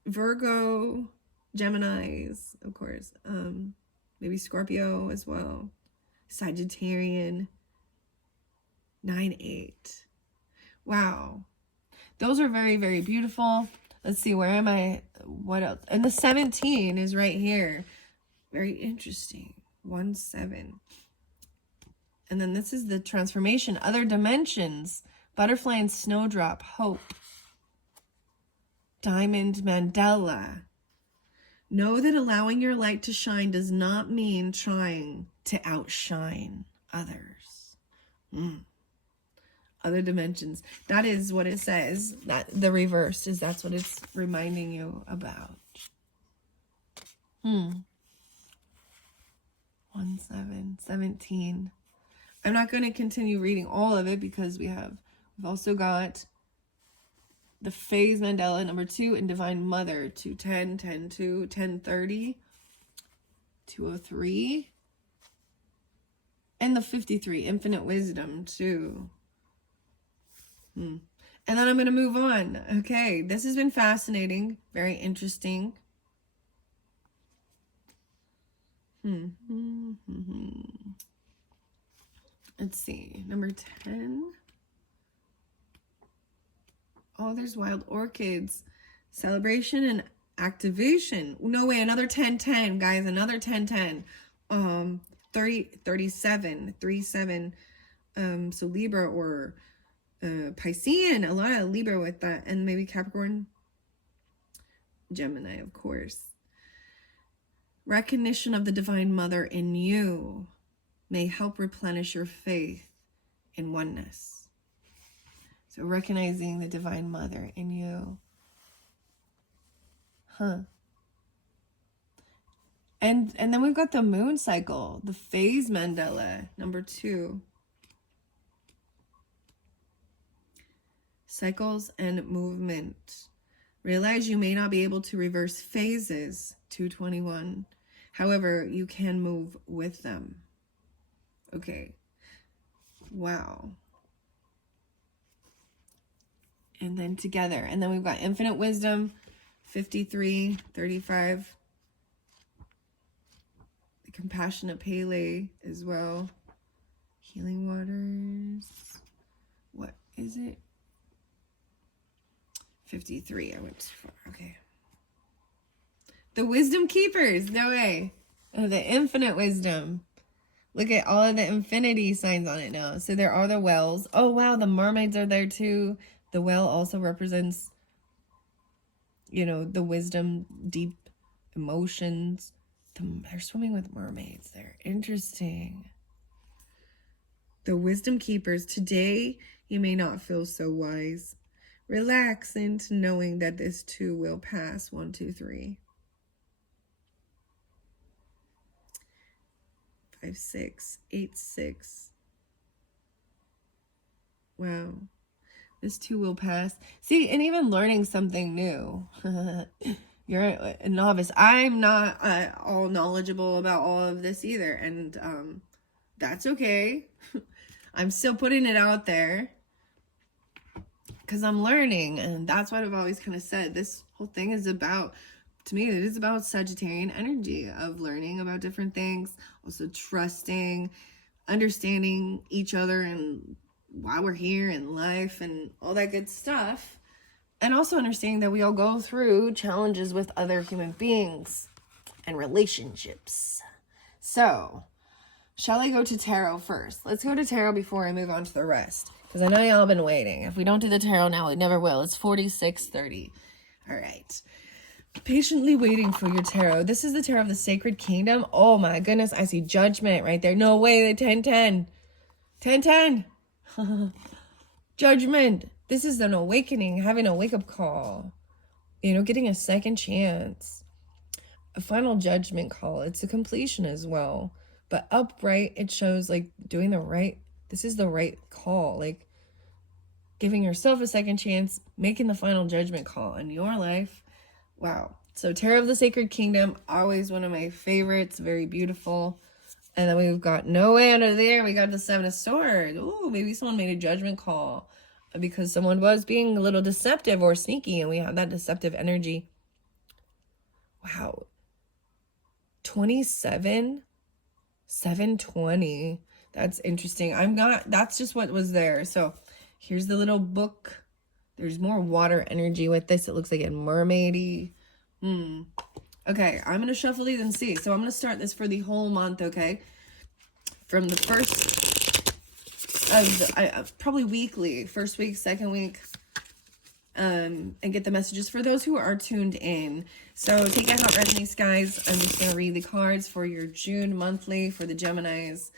Virgo, Geminis, of course, maybe Scorpio as well, Sagittarian, 9-8. Wow. Those are very, very beautiful. Let's see, where am I? What else? And the 17 is right here. Very interesting. 1-7. And then this is the transformation. Other dimensions. Butterfly and snowdrop. Hope. Diamond mandala. Know that allowing your light to shine does not mean trying to outshine others. Other dimensions. That is what it says. That the reverse is, that's what it's reminding you about. 1-7-17. I'm not going to continue reading all of it because we've also got the phase mandala number 2 and divine mother 210, 10-2, 10-30, 203, and the 53 infinite wisdom too. And then I'm going to move on. Okay, this has been fascinating, very interesting. Let's see, number 10. Oh, there's wild orchids. Celebration and activation. No way, another 10-10, guys, another 10-10. 37, 3-7. So Libra or Piscean, a lot of Libra with that, and maybe Capricorn, Gemini, of course. Recognition of the Divine Mother in you may help replenish your faith in oneness. So recognizing the Divine Mother in you. And then we've got the moon cycle, the phase mandala, number 2. Cycles and movement. Realize you may not be able to reverse phases, 221. However, you can move with them. Okay. Wow. And then together. And then we've got infinite wisdom, 53, 35. The compassionate Pele as well. Healing waters. What is it? 53. I went too far. Okay. The wisdom keepers. No way. Oh, the infinite wisdom. Look at all of the infinity signs on it now. So there are the wells. Oh, wow. The mermaids are there too. The well also represents, you know, the wisdom, deep emotions. They're swimming with mermaids. They're interesting. The wisdom keepers. Today, you may not feel so wise. Relax into knowing that this too will pass. 1, 2, 3. 5, 6, 8, 6. Wow. This too will pass. See, and even learning something new. You're a novice. I'm not all knowledgeable about all of this either. And that's okay. I'm still putting it out there. Because I'm learning. And that's what I've always kind of said. This whole thing is about, to me, it is about Sagittarian energy of learning about different things. Also trusting, understanding each other and why we're here in life and all that good stuff. And also understanding that we all go through challenges with other human beings and relationships. So, shall I go to tarot first? Let's go to tarot before I move on to the rest. Because I know y'all been waiting. If we don't do the tarot now, we never will. It's 46:30. All right. Patiently waiting for your tarot. This is the tarot of the Sacred Kingdom. Oh my goodness. I see Judgment right there. No way. 10-10. 10-10. Judgment. This is an awakening, having a wake-up call, you know, getting a second chance, a final judgment call. It's a completion as well, but upright, it shows like doing the right, this is the right call, like giving yourself a second chance, making the final judgment call in your life. Wow. So Tarot of the Sacred Kingdom, always one of my favorites, very beautiful. And then we've got no way under there. We got the Seven of Swords. Ooh, maybe someone made a judgment call because someone was being a little deceptive or sneaky, and we have that deceptive energy. Wow. 27, 720. That's interesting. That's just what was there. So here's the little book. There's more water energy with this. It looks like a mermaidy. Okay, I'm going to shuffle these and see. So I'm going to start this for the whole month, okay? From the first of probably weekly, first week, second week, and get the messages for those who are tuned in. So take it how it resonates, guys. I'm just going to read the cards for your June monthly for the Geminis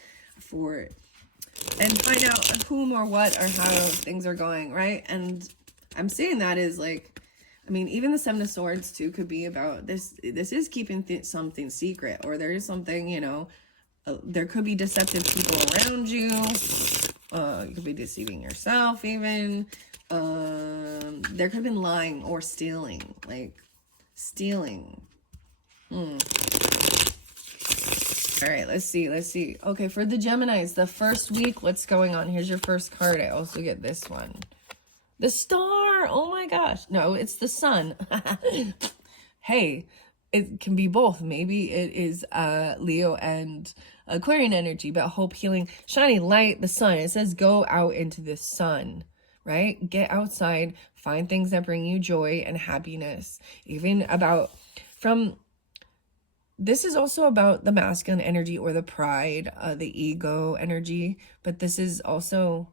and find out whom or what or how things are going, right? And I'm saying that is like, I mean, even the Seven of Swords too could be about this. This is keeping something secret, or there is something, you know, there could be deceptive people around you. You could be deceiving yourself even. There could have been lying or stealing, like stealing. All right, let's see. Okay, for the Geminis, the first week, what's going on? Here's your first card. I also get this one. The star. Oh my gosh. No, it's the sun. Hey, it can be both. Maybe it is Leo and Aquarian energy, but hope, healing, shining light, the sun. It says go out into the sun, right? Get outside, find things that bring you joy and happiness. Even about this is also about the masculine energy or the pride, the ego energy, but this is also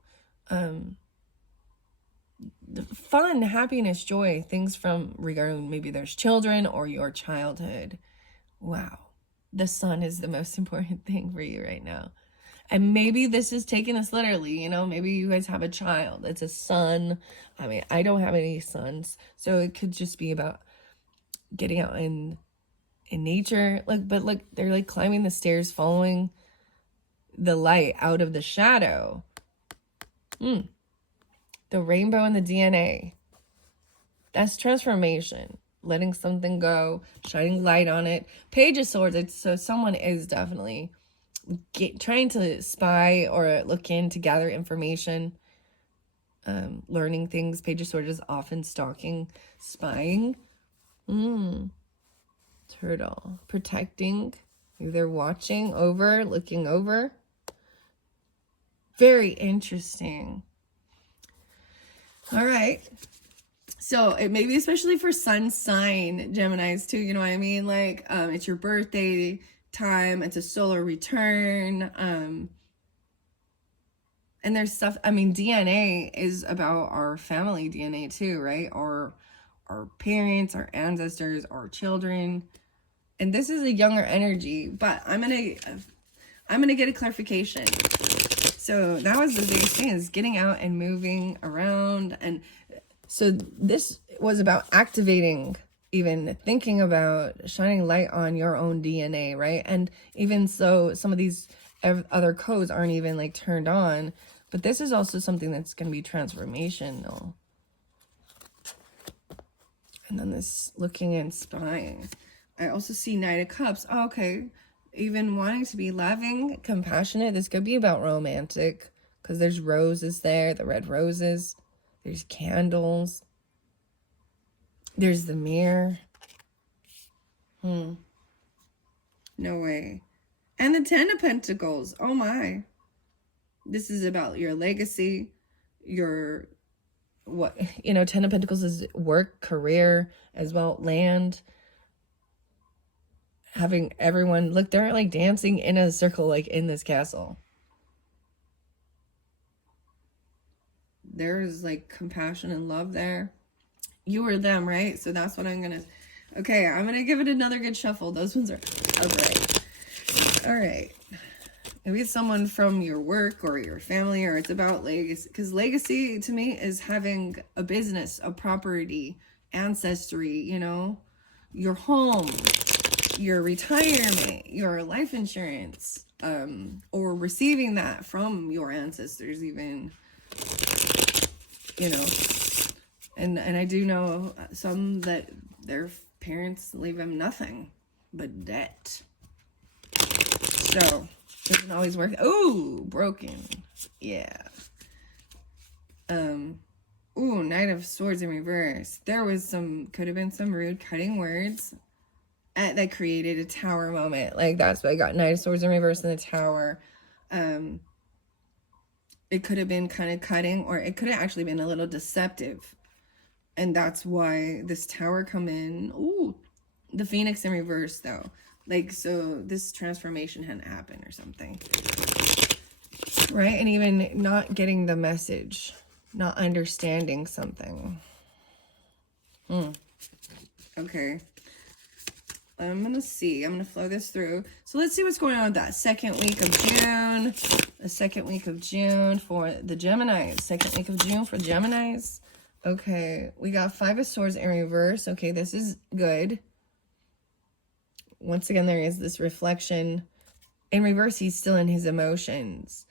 fun, happiness, joy, things from regarding maybe there's children or your childhood. Wow. The sun is the most important thing for you right now. And maybe this is taking us literally, you know, maybe you guys have a child. It's a son. I mean, I don't have any sons, so it could just be about getting out in nature. Like, but look, they're like climbing the stairs, following the light out of the shadow. The rainbow and the DNA. That's transformation. Letting something go, shining light on it. Page of Swords. So someone is definitely trying to spy or look in to gather information. learning things. Page of Swords is often stalking, spying. Turtle, protecting. Maybe they're watching over, looking over. Very interesting. All right. So it may be especially for sun sign Geminis too, you know what I mean? Like, it's your birthday time, it's a solar return. And there's stuff, I mean, DNA is about our family DNA too, right? Our parents, our ancestors, our children. And this is a younger energy, but I'm gonna get a clarification. So that was the biggest thing, is getting out and moving around. And so this was about activating, even thinking about shining light on your own DNA, right? And even so, some of these other codes aren't even like turned on, but this is also something that's going to be transformational. And then this looking and spying. I also see Knight of Cups. Oh, okay. Even wanting to be loving, compassionate. This could be about romantic, because there's roses there, the red roses. There's candles. There's the mirror. No way. And the 10 of Pentacles. Oh my. This is about your legacy, your, what, you know, 10 of Pentacles is work, career, as well, land. Having everyone, look, they're like dancing in a circle, like in this castle. There's like compassion and love there. You or them, right? So that's what I'm gonna, okay, I'm gonna give it another good shuffle. Those ones are right. All right. Maybe it's someone from your work or your family, or it's about legacy, because legacy to me is having a business, a property, ancestry, you know, your home, your retirement, your life insurance, or receiving that from your ancestors even, you know. And I do know some that their parents leave them nothing but debt. So it doesn't always work. Oh, broken. Yeah. Ooh, Knight of Swords in reverse. There was some, could have been some rude cutting words that created a tower moment. Like, that's what I got. Knight of Swords in reverse in the tower. It could have been kind of cutting, or it could have actually been a little deceptive. And that's why this tower come in. Ooh, the Phoenix in reverse though. Like, so this transformation hadn't happened or something. Right? And even not getting the message, not understanding something. Okay. I'm going to see. I'm going to flow this through. So let's see what's going on with that second week of June. The second week of June for the Geminis. Second week of June for Geminis. Okay. We got 5 of Swords in reverse. Okay, this is good. Once again, there is this reflection. In reverse, he's still in his emotions.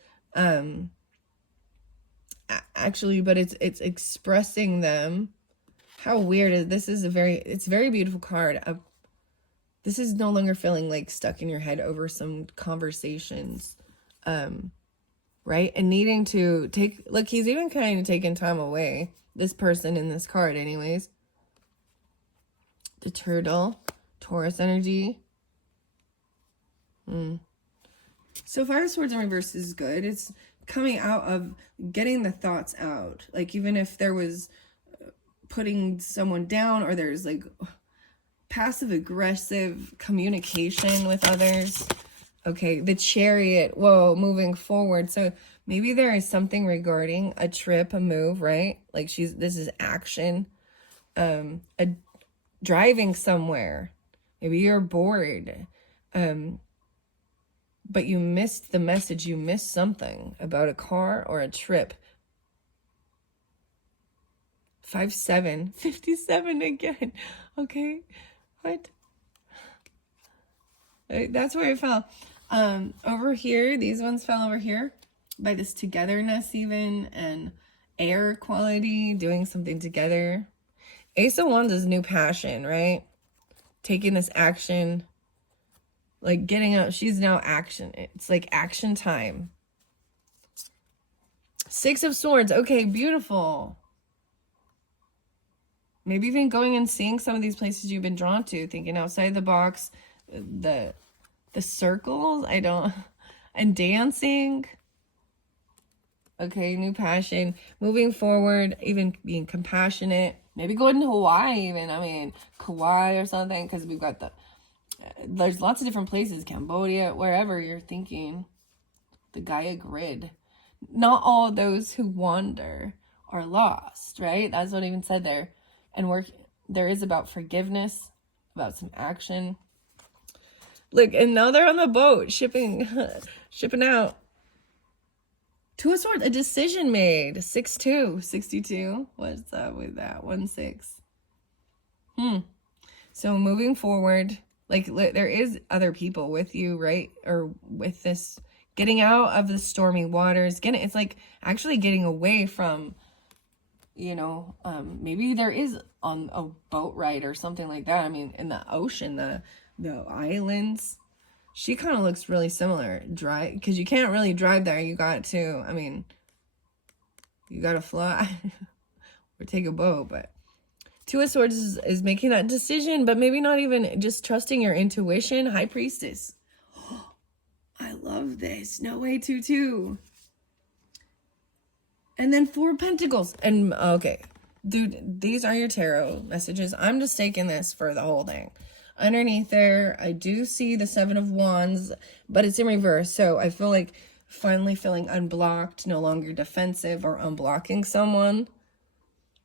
Actually, but it's expressing them. How weird is this? Is it's a very beautiful card. This is no longer feeling like stuck in your head over some conversations, right? And needing to take, look, he's even kind of taking time away. This person in this card anyways. The turtle, Taurus energy. So 5 of Swords in reverse is good. It's coming out of getting the thoughts out. Like, even if there was putting someone down, or there's like passive aggressive communication with others. Okay, the Chariot, whoa, moving forward. So maybe there is something regarding a trip, a move, right? Like, this is action. Driving somewhere. Maybe you're bored. But you missed the message. You missed something about a car or a trip. 5-7, 57 again. Okay, what? That's where it fell. Over here, these ones fell over here by this togetherness even, and air quality, doing something together. Ace of Wands is new passion, right? Taking this action, like getting out. She's now action. It's like action time. Six of Swords. Okay, beautiful. Maybe even going and seeing some of these places you've been drawn to, thinking outside the box, the circles, and dancing. Okay, new passion, moving forward, even being compassionate. Maybe going to Hawaii even, I mean, Kauai or something, because we've got there's lots of different places, Cambodia, wherever you're thinking. The Gaia grid. Not all those who wander are lost, right? That's what I even said there. And there is about forgiveness, about some action. Look, and now they're on the boat, shipping out. Two of Swords, a decision made. 6-2, 62. What's up with that? 1-6. So moving forward, like there is other people with you, right? Or with this, getting out of the stormy waters. It's like actually getting away from, maybe there is on a boat ride or something like that. I mean, in the ocean, the islands. She kind of looks really similar. Because you can't really drive there. You got to fly or take a boat. But Two of Swords is making that decision, but maybe not even just trusting your intuition. High Priestess. I love this. No way, 2-2. And then 4 Pentacles. And, okay. Dude, these are your tarot messages. I'm just taking this for the whole thing. Underneath there, I do see the 7 of Wands, but it's in reverse. So I feel like finally feeling unblocked, no longer defensive or unblocking someone.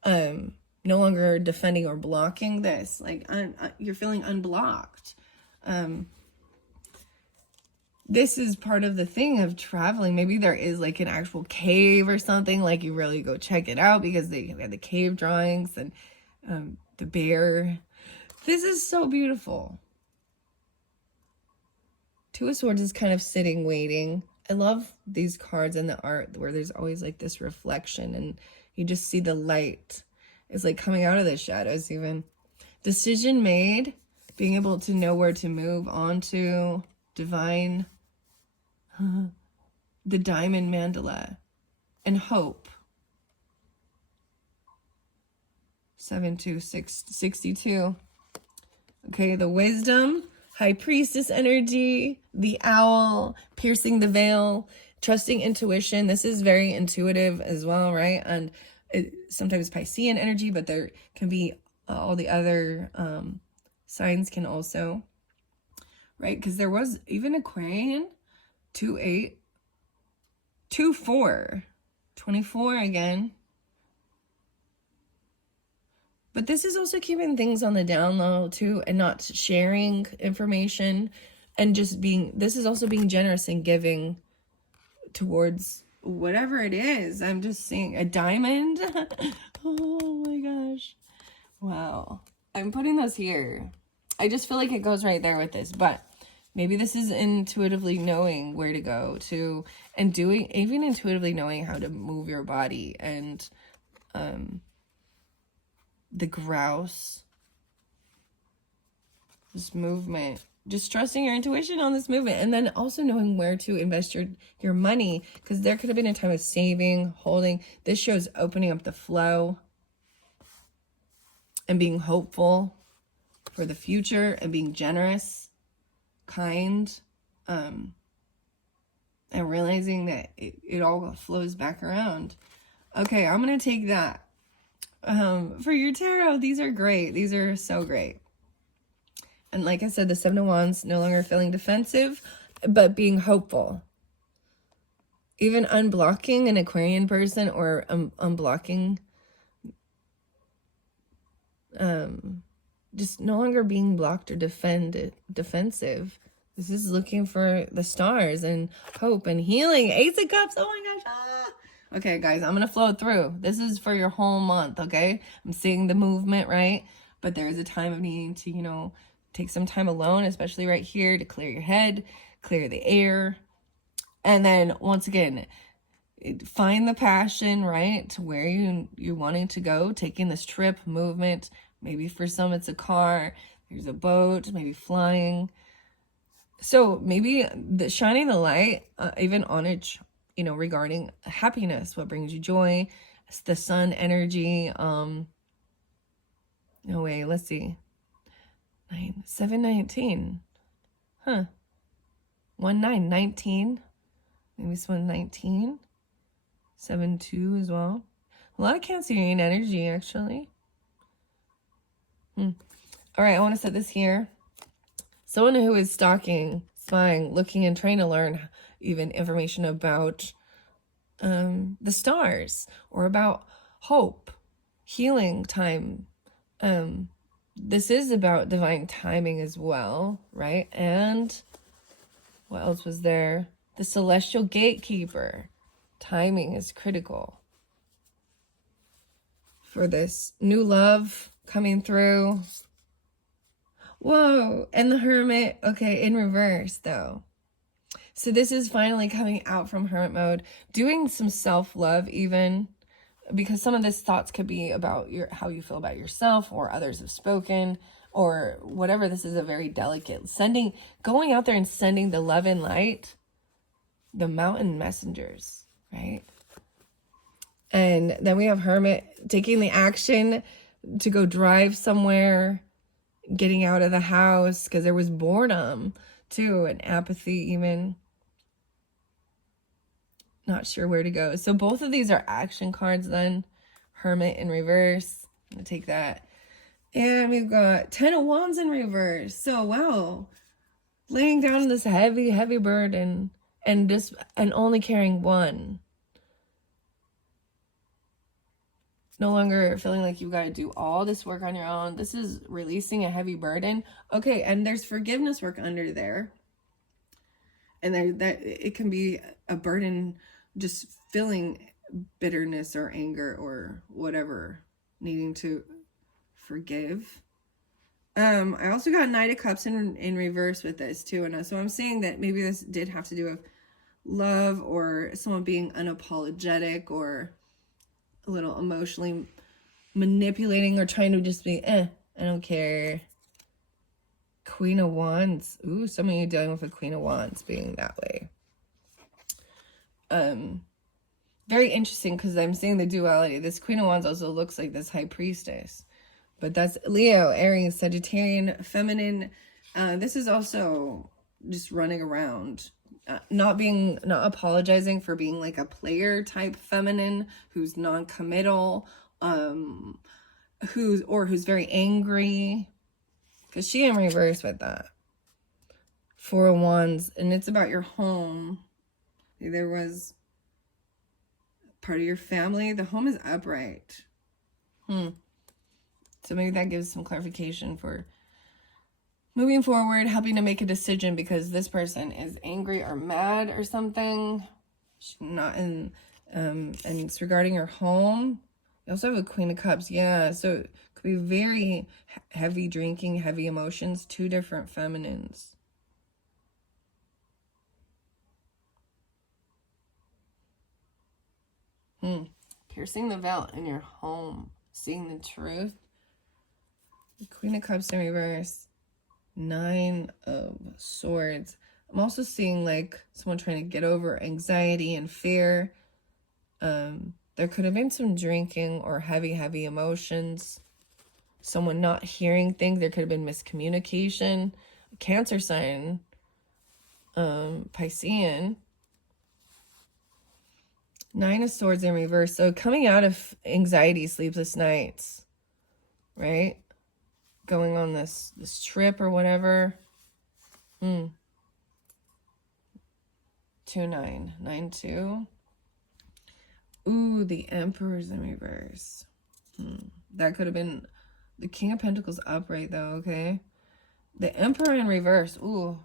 No longer defending or blocking this. Like, you're feeling unblocked. This is part of the thing of traveling. Maybe there is like an actual cave or something. Like you really go check it out because they have the cave drawings and the bear. This is so beautiful. Two of Swords is kind of sitting, waiting. I love these cards and the art where there's always like this reflection and you just see the light. It's like coming out of the shadows even. Decision made. Being able to know where to move on to. Divine. The Diamond Mandala. And hope. 7-2-6-62. Okay, the Wisdom, High Priestess energy, the Owl, piercing the veil, trusting intuition. This is very intuitive as well, right? And sometimes Piscean energy, but there can be all the other signs can also, right? Because there was even Aquarian, 2-8, 2-4, 24 again. But this is also keeping things on the down low too and not sharing information and just this is also being generous and giving towards whatever it is. I'm just seeing a diamond. Oh my gosh. Wow. I'm putting those here. I just feel like it goes right there with this, but maybe this is intuitively knowing where to go to and even intuitively knowing how to move your body and, the grouse, this movement, just trusting your intuition on this movement, and then also knowing where to invest your money, because there could have been a time of saving, holding. This shows opening up the flow and being hopeful for the future and being generous, kind, and realizing that it all flows back around. Okay, I'm going to take that. For your tarot, these are great. These are so great. And like I said, the 7 of Wands, no longer feeling defensive, but being hopeful. Even unblocking an Aquarian person or unblocking, just no longer being blocked or defensive. This is looking for the stars and hope and healing. Ace of Cups. Oh my gosh. Ah. Okay, guys, I'm going to flow through. This is for your whole month, okay? I'm seeing the movement, right? But there is a time of needing to, take some time alone, especially right here, to clear your head, clear the air. And then, once again, find the passion, right? To where you're wanting to go, taking this trip, movement. Maybe for some, it's a car. There's a boat, maybe flying. So maybe shining the light, even on regarding happiness, what brings you joy. It's the sun energy. No way, let's see. 719. Huh. 19. Maybe this one's 19. 7-2 as well. A lot of Cancerian energy, actually. All right, I want to set this here. Someone who is stalking, spying, looking, and trying to learn even information about the stars or about hope, healing time. This is about divine timing as well, right? And what else was there? The celestial gatekeeper. Timing is critical for this new love coming through. Whoa, and the Hermit, okay, in reverse though. So this is finally coming out from Hermit mode, doing some self-love even, because some of this thoughts could be about how you feel about yourself, or others have spoken, or whatever. This is a very delicate going out there and sending the love and light, the mountain messengers, right? And then we have Hermit taking the action to go drive somewhere, getting out of the house because there was boredom too, and apathy even. Not sure where to go. So both of these are action cards then. Hermit in reverse. I'm going to take that. And we've got 10 of Wands in reverse. So wow. Laying down this heavy, heavy burden and only carrying one. No longer feeling like you've got to do all this work on your own. This is releasing a heavy burden. Okay, and there's forgiveness work under there. And that it can be a burden, just feeling bitterness or anger or whatever, needing to forgive. I also got Knight of Cups in reverse with this too. And so I'm saying that maybe this did have to do with love, or someone being unapologetic, or a little emotionally manipulating, or trying to just be, I don't care. Queen of Wands. Ooh, some of you dealing with a Queen of Wands being that way. Very interesting, because I'm seeing the duality. This Queen of Wands also looks like this High Priestess. But that's Leo, Aries, Sagittarian, feminine. This is also just running around. Not apologizing for being like a player type feminine who's non-committal, who's very angry, because she in reverse with that. 4 of Wands, and it's about your home. There was part of your family. The home is upright. So maybe that gives some clarification for moving forward, helping to make a decision, because this person is angry or mad or something. She's not in, and it's regarding her home. You also have a Queen of Cups. Yeah, so it could be very heavy drinking, heavy emotions, 2 different feminines. Piercing the veil in your home, seeing the truth. The Queen of Cups in reverse. 9 of Swords. I'm also seeing like someone trying to get over anxiety and fear. There could have been some drinking or heavy emotions. Someone not hearing things. There could have been miscommunication. Cancer sign. Piscean. 9 of Swords in reverse. So coming out of anxiety, sleepless nights, right? Going on this trip or whatever. 2-9. 9-2. Ooh, the Emperor's in reverse. That could have been the King of Pentacles upright though, okay? The Emperor in reverse. Ooh.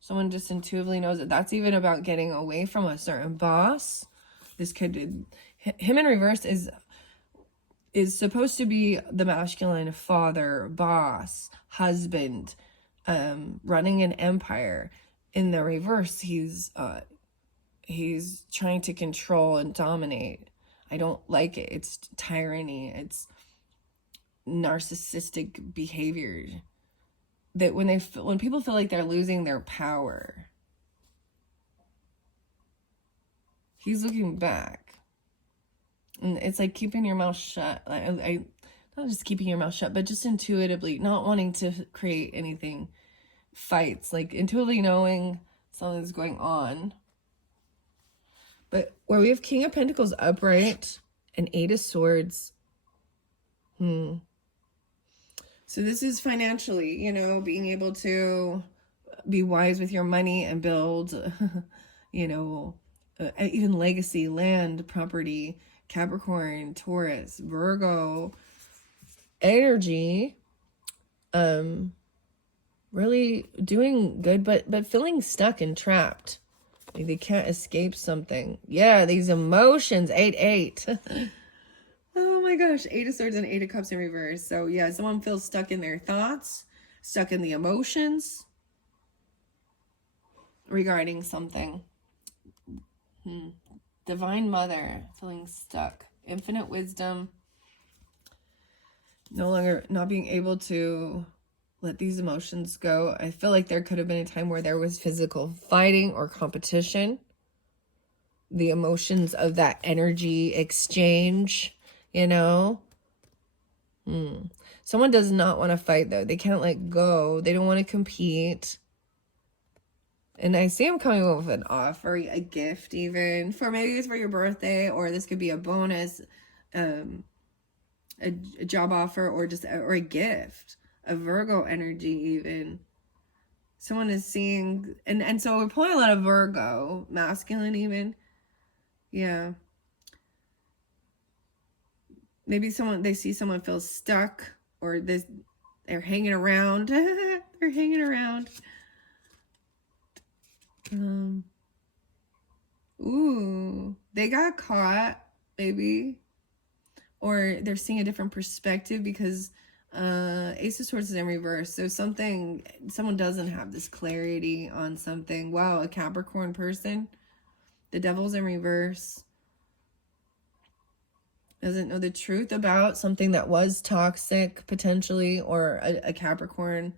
Someone just intuitively knows that that's even about getting away from a certain boss. This could, him in reverse is supposed to be the masculine father, boss, husband, running an empire. In the reverse, he's trying to control and dominate. I don't like it. It's tyranny. It's narcissistic behavior. That when people feel like they're losing their power, He's looking back. And it's like keeping your mouth shut. I not just keeping your mouth shut, but just intuitively not wanting to create anything, fights, like intuitively knowing something's going on. But where we have King of Pentacles upright and Eight of Swords. So this is financially, you know, being able to be wise with your money and build, you know, even legacy, land, property, Capricorn, Taurus, Virgo energy. Really doing good, but feeling stuck and trapped. Like they can't escape something. Yeah, these emotions. 8-8. Oh my gosh. 8 of Swords and 8 of Cups in reverse. So yeah, someone feels stuck in their thoughts, stuck in the emotions regarding something. Divine Mother, feeling stuck. Infinite wisdom. Not being able to let these emotions go. I feel like there could have been a time where there was physical fighting or competition. The emotions of that energy exchange, you know. Someone does not want to fight, though. They can't let go. They don't want to compete. And I see them coming up with an offer, a gift even. For maybe it's for your birthday, or this could be a bonus, a job offer, or a gift. A Virgo energy even. Someone is seeing, and so we're pulling a lot of Virgo, masculine even. Yeah. Maybe they see someone feels stuck, or they're hanging around. They're hanging around. Ooh, they got caught, maybe. Or they're seeing a different perspective because Ace of Swords is in reverse. So someone doesn't have this clarity on something. Wow, a Capricorn person. The Devil's in reverse. Doesn't know the truth about something that was toxic, potentially. Or a Capricorn.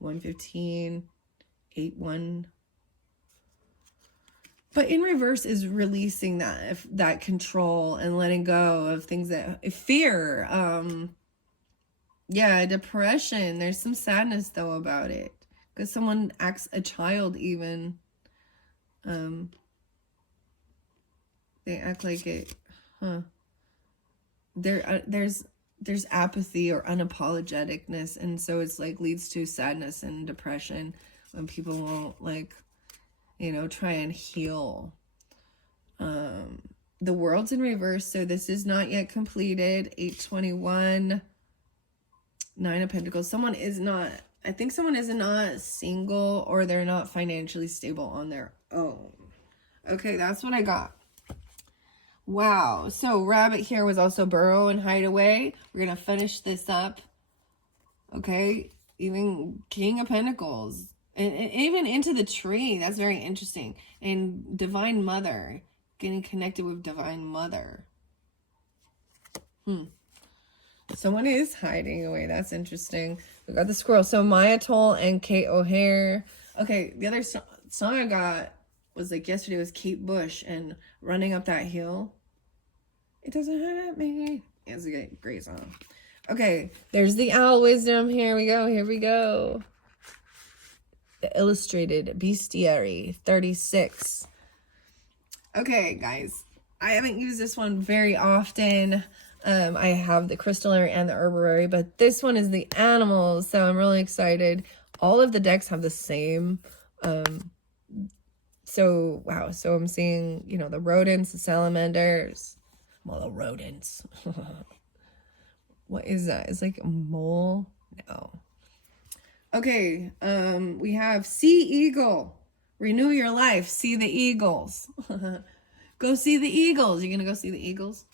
115, 8-1. But in reverse is releasing that control and letting go of things that fear. Yeah, depression. There's some sadness though about it because someone acts a child even. They act like it. There's apathy or unapologeticness, and so it's like leads to sadness and depression when people won't try and heal. The World's in reverse, so this is not yet completed. 821, 9 of Pentacles. I think someone is not single, or they're not financially stable on their own. Okay, that's what I got. Wow. So Rabbit here was also burrow and hideaway. We're going to finish this up. Okay. Even King of Pentacles. And even into the tree. That's very interesting. And Divine Mother. Getting connected with Divine Mother. Someone is hiding away. That's interesting. We got the squirrel. So Maya Toll and Kate O'Hare. Okay, the other song I got was yesterday was Kate Bush and Running Up That Hill. It doesn't hurt me. It's a great song. Okay, there's the owl wisdom. Here we go. The illustrated bestiary 36. Okay, guys. I haven't used this one very often. I have the crystallary and the herbarary, but this one is the animals, so I'm really excited. All of the decks have the same. So I'm seeing, the rodents, the salamanders. Well, the rodents. What is that? It's like a mole? No. Okay, we have Sea Eagle. Renew your life. See the eagles. Go see the eagles. You gonna go see the eagles?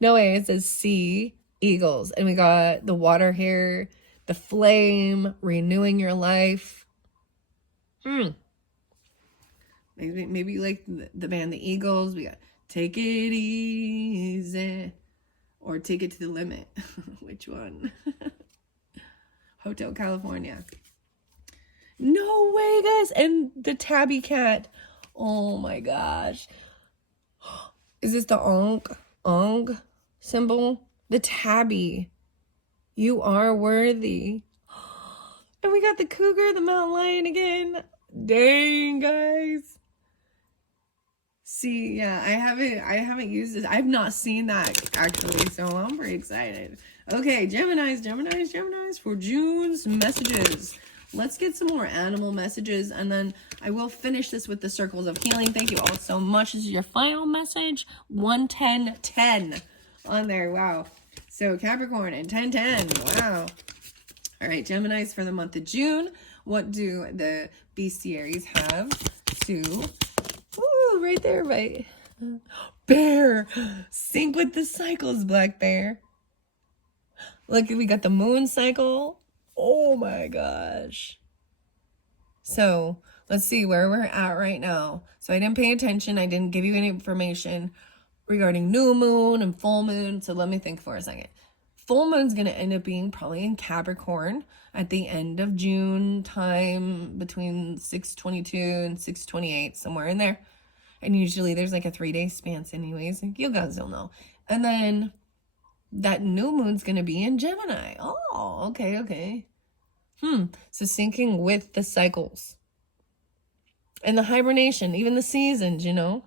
No way, it says Sea Eagles. And we got the water here, the flame, renewing your life. Maybe you like the band The Eagles. We got Take It Easy or Take It to the Limit. Which one? Hotel California. No way, guys. And the tabby cat. Oh my gosh. Is this the Ong symbol? The tabby. You are worthy. And we got the cougar, the mountain lion again. Dang, guys. See, yeah, I haven't used this. I've not seen that actually, so I'm pretty excited. Okay, Geminis for June's messages. Let's get some more animal messages, and then I will finish this with the circles of healing. Thank you all so much. This is your final message. 1-10-10 on there. Wow. So Capricorn and 10-10. Wow. All right, Geminis for the month of June. What do the bestiaries have to... Ooh, right there, right? Bear. Sync with the cycles, Black Bear. Look, we got the moon cycle. Oh my gosh. So let's see where we're at right now. So I didn't pay attention. I didn't give you any information regarding new moon and full moon. So let me think for a second. Full moon's going to end up being probably in Capricorn at the end of June time, between 6/22 and 6/28, somewhere in there. And usually there's like a 3-day span anyways. You guys don't know. And then that new moon's going to be in Gemini. Oh, okay. So syncing with the cycles. And the hibernation, even the seasons, you know.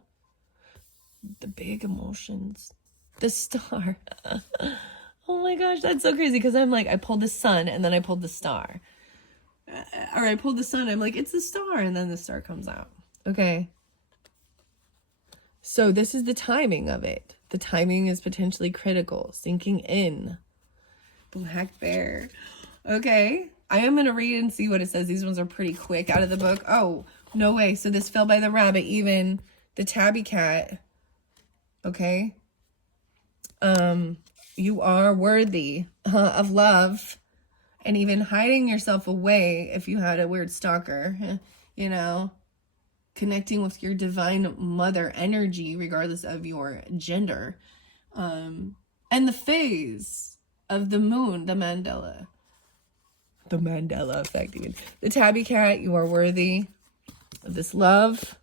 The big emotions. The star. Oh my gosh, that's so crazy, because I'm like, I pulled the sun and then I pulled the star. Or I pulled the sun, I'm like, it's the star, and then the star comes out. Okay. So this is the timing of it. The timing is potentially critical. Sinking in. Black Bear. Okay. I am going to read and see what it says. These ones are pretty quick out of the book. Oh, no way. So this fell by the rabbit. Even the tabby cat. Okay. You are worthy of love. And even hiding yourself away if you had a weird stalker. You know. Connecting with your divine mother energy, regardless of your gender. And the phase of the moon, the Mandela effect even. The tabby cat, you are worthy of this love.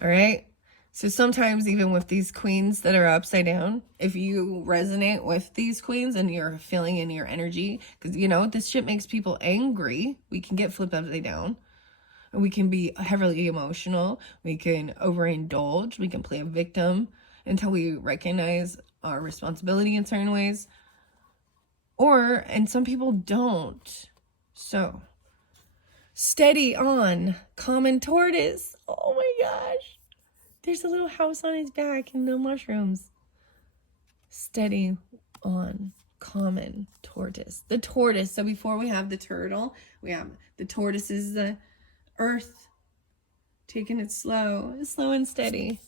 All right. So sometimes even with these queens that are upside down, if you resonate with these queens and you're feeling in your energy, because, you know, this shit makes people angry. We can get flipped upside down. We can be heavily emotional. We can overindulge. We can play a victim until we recognize our responsibility in certain ways. And some people don't. So, steady on. Common tortoise. Oh my gosh. There's a little house on his back and no mushrooms. Steady on. Common tortoise. The tortoise. So before we have the turtle, we have the tortoise is the earth, taking it slow and steady.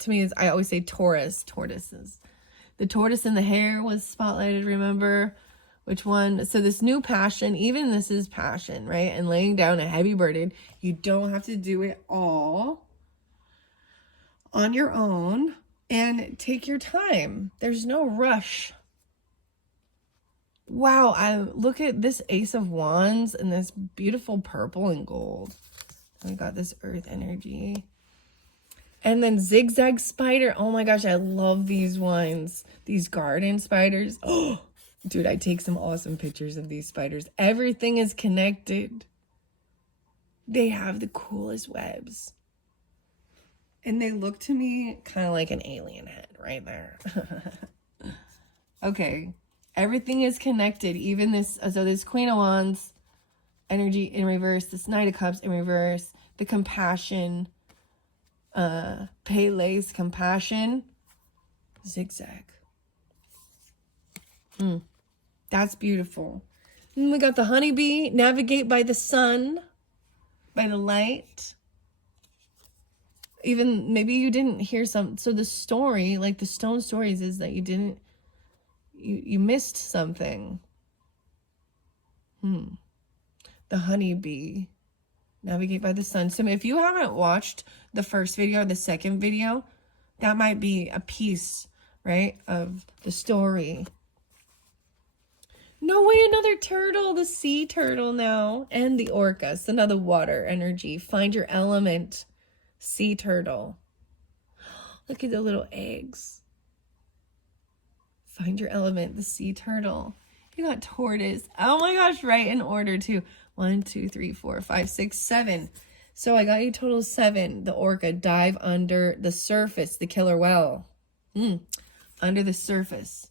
To me, I always say tortoises. The tortoise and the hare was spotlighted, remember? Which one? So this new passion, even this is passion, right? And laying down a heavy burden. You don't have to do it all on your own, and take your time. There's no rush. Wow, I look at this Ace of Wands and this beautiful purple and gold. We got this earth energy. And then zigzag spider. Oh my gosh, I love these ones. These garden spiders. Oh, dude, I take some awesome pictures of these spiders. Everything is connected. They have the coolest webs. And they look to me kind of like an alien head right there. Okay. Everything is connected. Even this, so this Queen of Wands energy in reverse, this Knight of Cups in reverse, the compassion, Pele's compassion, zigzag. That's beautiful. And we got the honeybee, navigate by the sun, by the light. Even maybe you didn't hear some. So the story, like the stone stories, is that you missed something. The honeybee, navigate by the sun. So if you haven't watched the first video or the second video, that might be a piece, right, of the story. No way, another turtle, the sea turtle now, and the orca. So now the water energy. Find your element, sea turtle. Look at the little eggs. Find your element, the sea turtle. You got tortoise. Oh my gosh, right in order too. 1, 2, 3, 4, 5, 6, 7. So I got you total 7. The orca, dive under the surface. The killer whale. Under the surface.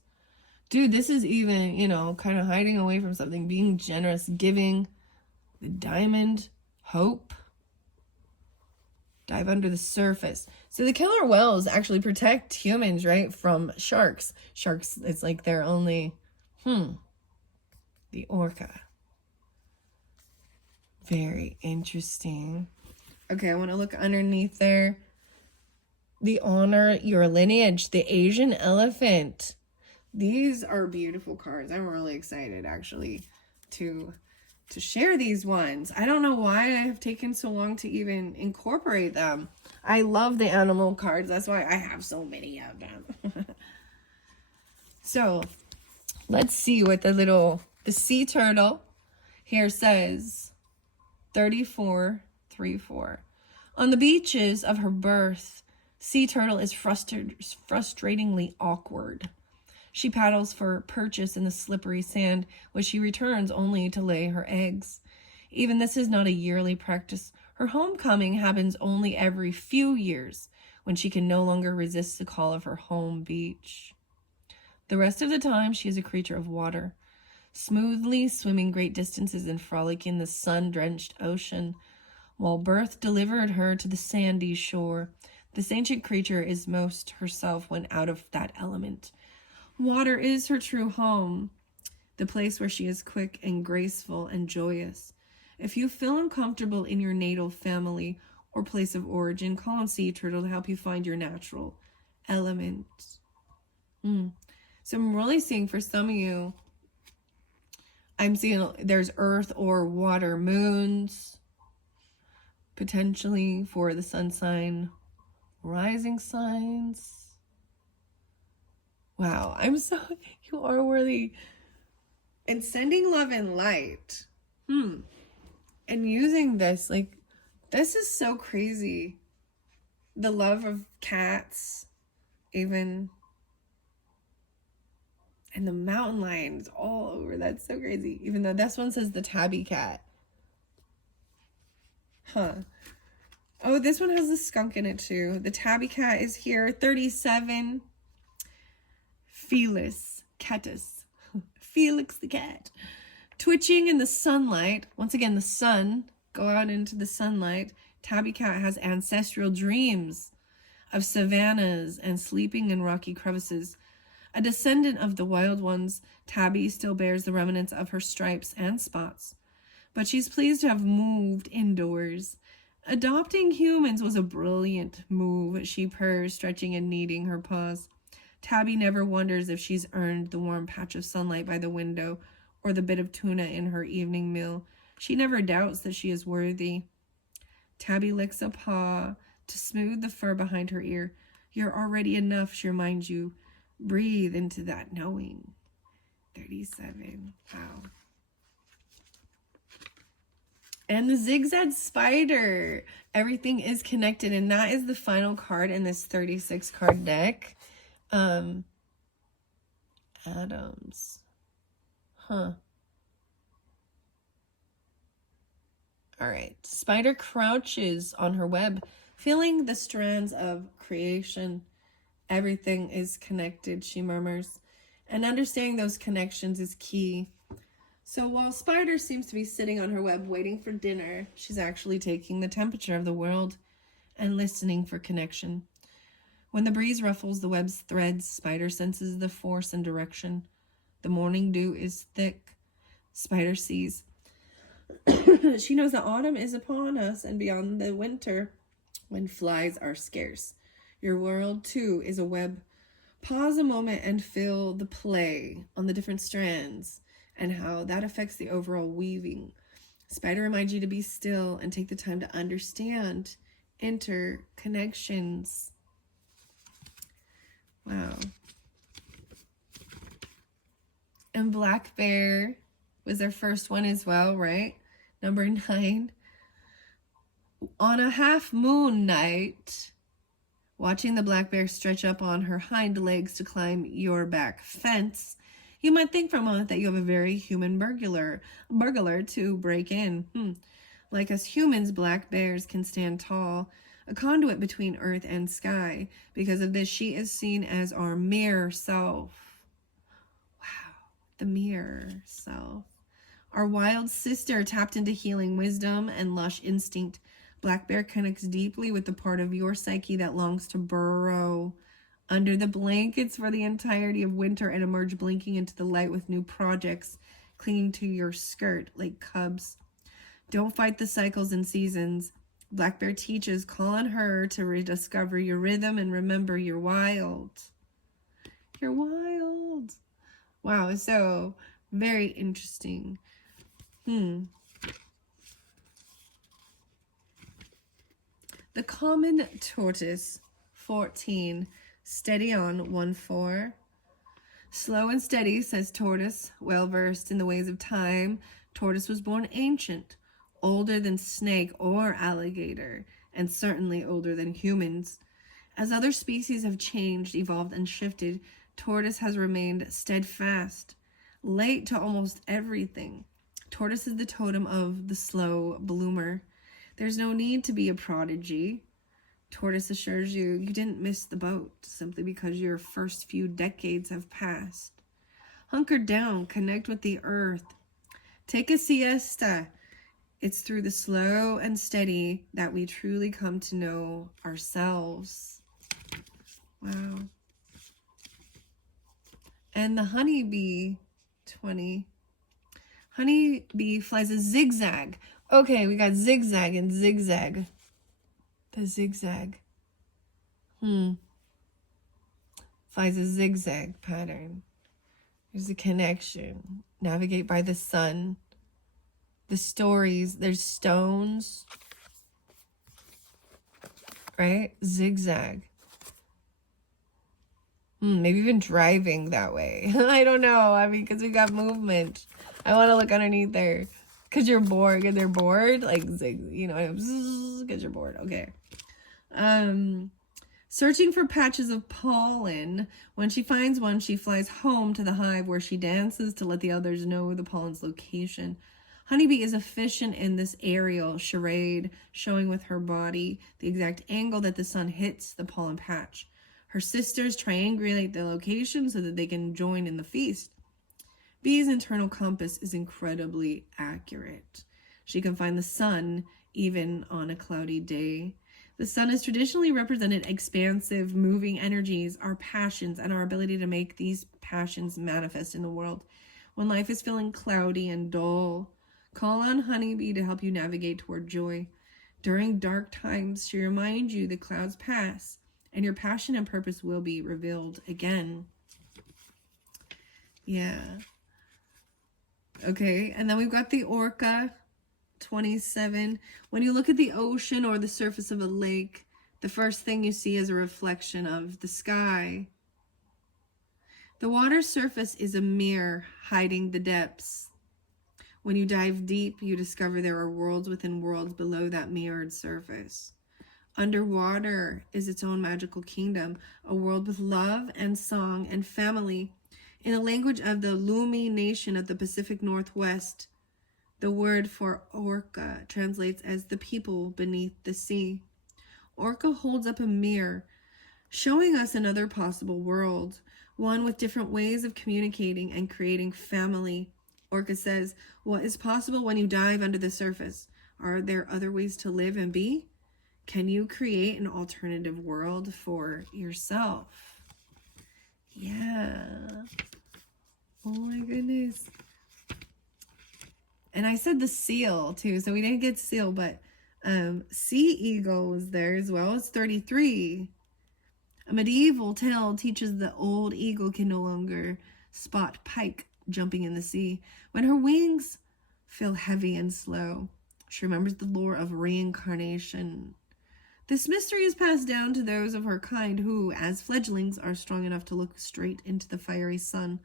Dude, this is even, you know, kind of hiding away from something. Being generous, giving. The diamond, hope. Dive under the surface. So the killer whales actually protect humans, right, from sharks. Sharks, it's like they're only, the orca. Very interesting. Okay, I want to look underneath there. The honor your lineage, the Asian elephant. These are beautiful cards. I'm really excited, actually, to share these ones. I don't know why I have taken so long to even incorporate them. I love the animal cards. That's why I have so many of them. So let's see what the sea turtle here says. 34:34. On the beaches of her birth, sea turtle is frustratingly awkward. She paddles for purchase in the slippery sand, which she returns only to lay her eggs. Even this is not a yearly practice. Her homecoming happens only every few years, when she can no longer resist the call of her home beach. The rest of the time, she is a creature of water, smoothly swimming great distances and frolicking in the sun-drenched ocean. While birth delivered her to the sandy shore, this ancient creature is most herself when out of that element. Water is her true home, the place where she is quick and graceful and joyous. If you feel uncomfortable in your natal family or place of origin, call on sea turtle to help you find your natural element. So I'm really seeing for some of you, I'm seeing there's earth or water moons, potentially for the sun sign, rising signs. Wow, you are worthy. And sending love and light. And using this, like, this is so crazy. The love of cats, even. And the mountain lions all over. That's so crazy. Even though this one says the tabby cat. Oh, this one has the skunk in it too. The tabby cat is here. 37. Felis catus. Felix the cat. Twitching in the sunlight. Once again, the sun. Go out into the sunlight. Tabby cat has ancestral dreams of savannas and sleeping in rocky crevices. A descendant of the wild ones, Tabby still bears the remnants of her stripes and spots. But she's pleased to have moved indoors. Adopting humans was a brilliant move, she purrs, stretching and kneading her paws. Tabby never wonders if she's earned the warm patch of sunlight by the window or the bit of tuna in her evening meal. She never doubts that she is worthy. Tabby licks a paw to smooth the fur behind her ear. You're already enough, she reminds you. Breathe into that knowing. 37. Wow. And the zigzag spider. Everything is connected, and that is the final card in this 36 card deck. Adams. All right. Spider crouches on her web, feeling the strands of creation. Everything is connected, she murmurs. And understanding those connections is key. So while Spider seems to be sitting on her web waiting for dinner, she's actually taking the temperature of the world and listening for connection. When the breeze ruffles the web's threads, Spider senses the force and direction. The morning dew is thick. Spider sees. She knows that autumn is upon us and beyond the winter, when flies are scarce. Your world, too, is a web. Pause a moment and feel the play on the different strands and how that affects the overall weaving. Spider reminds you to be still and take the time to understand interconnections. Wow. And Black Bear was their first one as well, right? Number 9. On a half moon night, Watching the black bear stretch up on her hind legs to climb your back fence, you might think for a moment that you have a very human burglar to break in. Like us humans, black bears can stand tall, a conduit between earth and sky. Because of this, she is seen as our mirror self. Wow, the mirror self. Our wild sister tapped into healing wisdom and lush instinct. Black bear connects deeply with the part of your psyche that longs to burrow under the blankets for the entirety of winter and emerge blinking into the light with new projects clinging to your skirt like cubs. Don't fight the cycles and seasons. Black bear teaches, call on her to rediscover your rhythm and remember you're wild. You're wild. Wow, so very interesting. The common tortoise, 14, steady on 1-4. Slow and steady, says tortoise, well versed in the ways of time. Tortoise was born ancient, older than snake or alligator, and certainly older than humans. As other species have changed, evolved, and shifted, tortoise has remained steadfast, late to almost everything. Tortoise is the totem of the slow bloomer. There's no need to be a prodigy. Tortoise assures you you didn't miss the boat simply because your first few decades have passed. Hunker down, connect with the earth. Take a siesta. It's through the slow and steady that we truly come to know ourselves. Wow. And the honeybee, 20. Honeybee flies a zigzag. Okay, we got zigzag and zigzag. The zigzag. Flies a zigzag pattern. There's a connection. Navigate by the sun. The stories. There's stones. Right? Zigzag. Maybe even driving that way. I don't know. I mean, because we got movement. I want to look underneath there. Because you're bored. Because they're bored. Like, you know, because you're bored. Okay. Searching for patches of pollen. When she finds one, she flies home to the hive where she dances to let the others know the pollen's location. Honeybee is efficient in this aerial charade, showing with her body the exact angle that the sun hits the pollen patch. Her sisters triangulate the location so that they can join in the feast. Bee's internal compass is incredibly accurate. She can find the sun even on a cloudy day. The sun is traditionally represented expansive, moving energies, our passions, and our ability to make these passions manifest in the world. When life is feeling cloudy and dull, call on Honeybee to help you navigate toward joy. During dark times, she reminds you the clouds pass, and your passion and purpose will be revealed again. Yeah. Okay, and then we've got the orca, 27. When you look at the ocean or the surface of a lake, the first thing you see is a reflection of the sky. The water's surface is a mirror hiding the depths. When you dive deep, you discover there are worlds within worlds below that mirrored surface. Underwater is its own magical kingdom, a world with love and song and family. In the language of the Lumi nation of the Pacific Northwest, the word for orca translates as the people beneath the sea. Orca holds up a mirror, showing us another possible world, one with different ways of communicating and creating family. Orca says, what is possible when you dive under the surface? Are there other ways to live and be? Can you create an alternative world for yourself? Yeah. Oh my goodness. And I said the seal too, so we didn't get seal, but sea eagle was there as well. It's 33. A medieval tale teaches the old eagle can no longer spot pike jumping in the sea. When her wings feel heavy and slow, she remembers the lore of reincarnation. This mystery is passed down to those of her kind who, as fledglings, are strong enough to look straight into the fiery sun.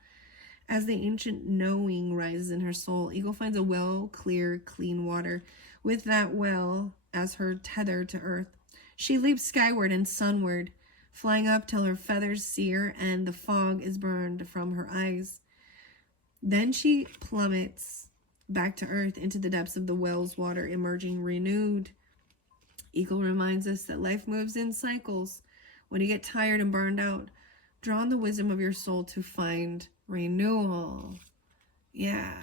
As the ancient knowing rises in her soul, Eagle finds a well, clear, clean water. With that well as her tether to earth, she leaps skyward and sunward. Flying up till her feathers sear and the fog is burned from her eyes. Then she plummets back to earth into the depths of the well's water, emerging renewed. Eagle reminds us that life moves in cycles. When you get tired and burned out, draw on the wisdom of your soul to find renewal. Yeah.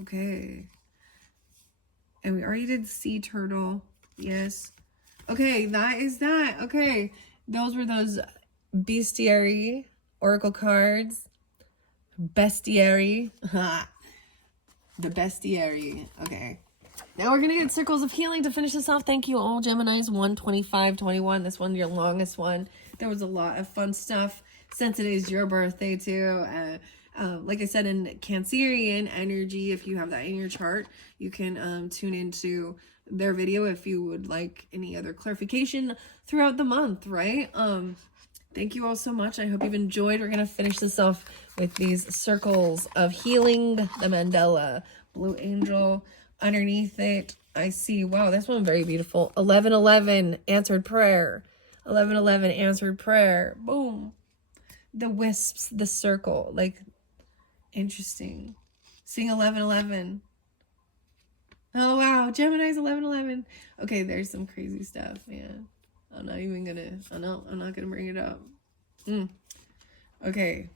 Okay. And we already did sea turtle. Yes. Okay, that is that. Okay. Those were those bestiary oracle cards. Bestiary. The bestiary. Okay. Now we're going to get circles of healing to finish this off. Thank you all, Geminis. 12521. This one, your longest one. There was a lot of fun stuff. Since it is your birthday, too. Like I said, in Cancerian energy, if you have that in your chart, you can tune into their video if you would like any other clarification throughout the month, right? Thank you all so much. I hope you've enjoyed. We're going to finish this off with these circles of healing, the Mandela, blue angel. Underneath it, I see, wow, this one very beautiful. 1111, answered prayer. 1111, answered prayer. Boom. The wisps, the circle, like, interesting. Seeing 1111. Oh, wow, Gemini's 1111. Okay, there's some crazy stuff, man. I'm not even gonna, I'm not gonna bring it up. Okay.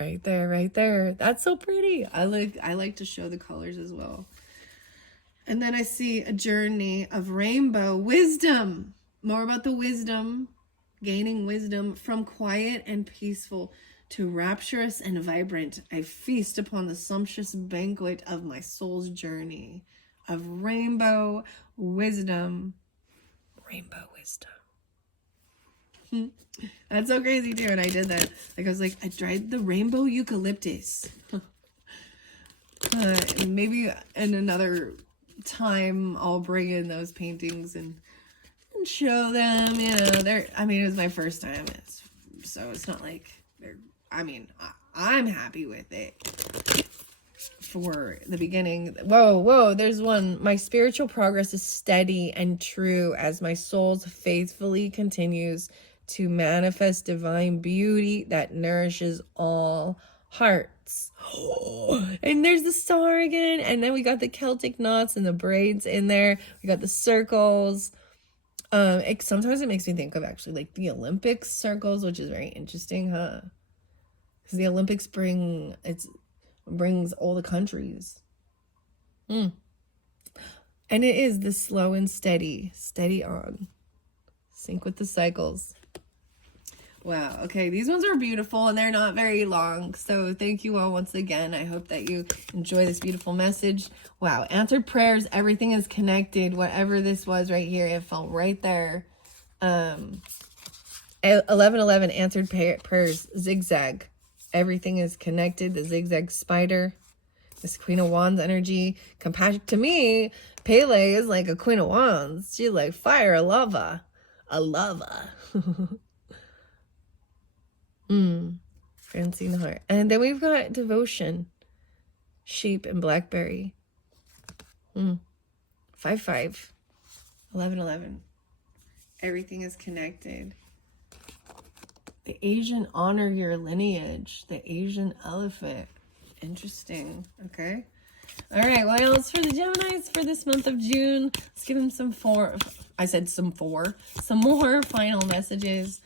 Right there, right there. That's so pretty. I like to show the colors as well. And then I see a journey of rainbow wisdom. More about the wisdom, gaining wisdom from quiet and peaceful to rapturous and vibrant. I feast upon the sumptuous banquet of my soul's journey of rainbow wisdom. Rainbow wisdom. That's so crazy too. And I did that. Like I was like, I tried the rainbow eucalyptus. Maybe in another time I'll bring in those paintings and show them. You know, it was my first time. So it's not like I'm happy with it. For the beginning. Whoa, there's one. My spiritual progress is steady and true as my soul faithfully continues to manifest divine beauty that nourishes all hearts. And there's the star again. And then we got the Celtic knots and the braids in there. We got the circles. Sometimes it makes me think of actually like the Olympics circles, which is very interesting, huh? Because the Olympics brings all the countries. And it is the slow and steady on. Sync with the cycles. Wow. Okay. These ones are beautiful and they're not very long. So thank you all once again. I hope that you enjoy this beautiful message. Wow. Answered prayers. Everything is connected. Whatever this was right here, it felt right there. 1111 answered prayers. Zigzag. Everything is connected. The zigzag spider. This Queen of Wands energy. Compassion. To me, Pele is like a Queen of Wands. She's like fire, a lava. Francine heart. And then we've got devotion. Sheep and blackberry. 5-5. 11-11. Everything is connected. The Asian honor your lineage. The Asian elephant. Interesting. Okay. All right. What else for the Geminis for this month of June? Let's give them some more final messages.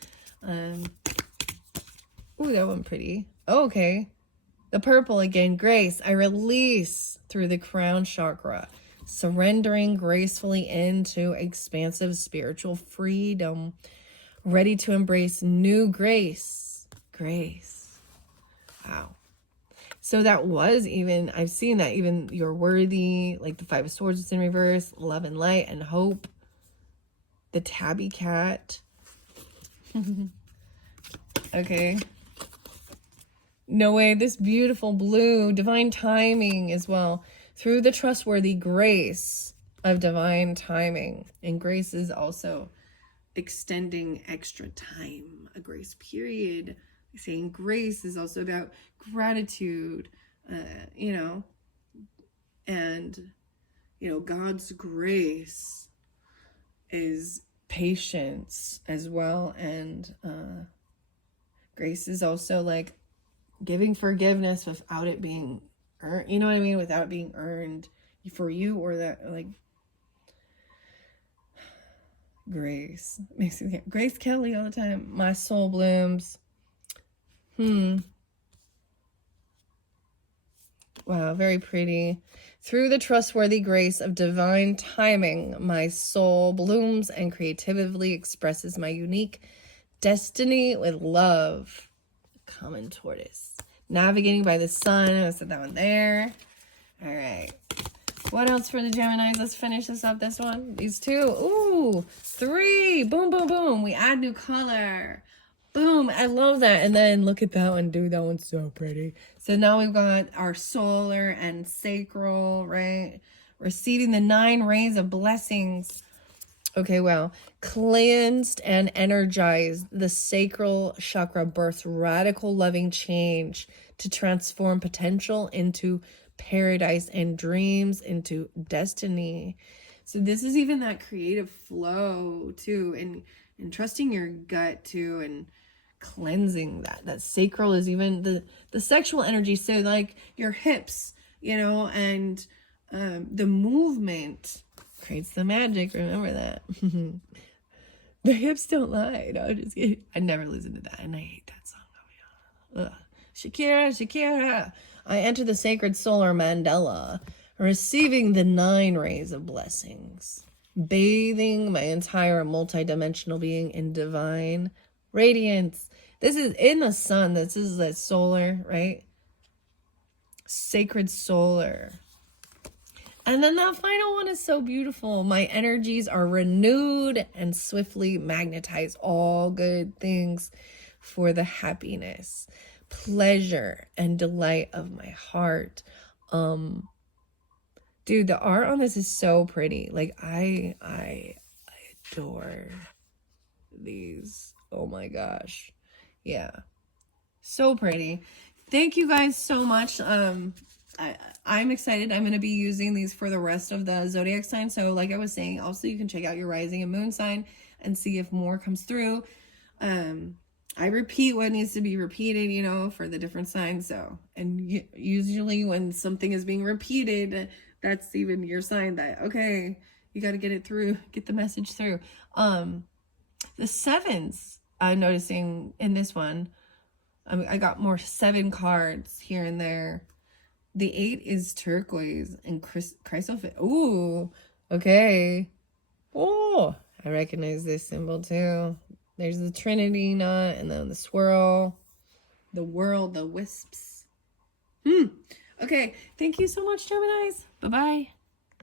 Ooh, that one pretty. Oh, okay. The purple again. Grace. I release through the crown chakra. Surrendering gracefully into expansive spiritual freedom. Ready to embrace new grace. Grace. Wow. So that was even, I've seen that even you're worthy, like the 5 of Swords is in reverse, love and light and hope. The tabby cat. Okay. No way, this beautiful blue, divine timing as well. Through the trustworthy grace of divine timing. And grace is also extending extra time, a grace period. Saying grace is also about gratitude, and, God's grace is patience as well. And grace is also like giving forgiveness without it being earned, you know what I mean? Without it being earned for you, or that like Grace makes me think Grace Kelly all the time. My soul blooms. Wow, very pretty. Through the trustworthy grace of divine timing, my soul blooms and creatively expresses my unique destiny with love. Common tortoise. Navigating by the sun. I said that one there. All right. What else for the Geminis? Let's finish this up. This one. These two. Ooh, 3. Boom, boom, boom. We add new color. Boom. I love that. And then look at that one, dude. That one's so pretty. So now we've got our solar and sacral, right? Receiving the 9 rays of blessings. Okay, well, cleansed and energized, the sacral chakra births radical loving change to transform potential into paradise and dreams into destiny. So this is even that creative flow too, and trusting your gut too, and cleansing that sacral is even the sexual energy. So like your hips, you know, and the movement creates the magic. Remember that. The hips don't lie. No, I'm just kidding. I never listen to that, and I hate that song. Ugh. Shakira. I enter the sacred solar mandala, receiving the 9 rays of blessings, bathing my entire multidimensional being in divine radiance. This is in the sun. This is that solar, right? Sacred solar. And then that final one is so beautiful. My energies are renewed and swiftly magnetize all good things for the happiness, pleasure, and delight of my heart. Dude, the art on this is so pretty. Like I adore these. Oh my gosh. Yeah. So pretty. Thank you guys so much. I'm excited. I'm going to be using these for the rest of the zodiac sign. So like I was saying, also you can check out your rising and moon sign and see if more comes through. I repeat what needs to be repeated, you know, for the different signs. So, and usually when something is being repeated, that's even your sign that, okay, you got to get it through, get the message through. The 7s, I'm noticing in this one, I got more 7 cards here and there. The 8 is turquoise and chrysoprase. Ooh, okay. Oh, I recognize this symbol too. There's the Trinity knot, and then the swirl, the whirl, the wisps. Okay, thank you so much, Geminis. Bye-bye.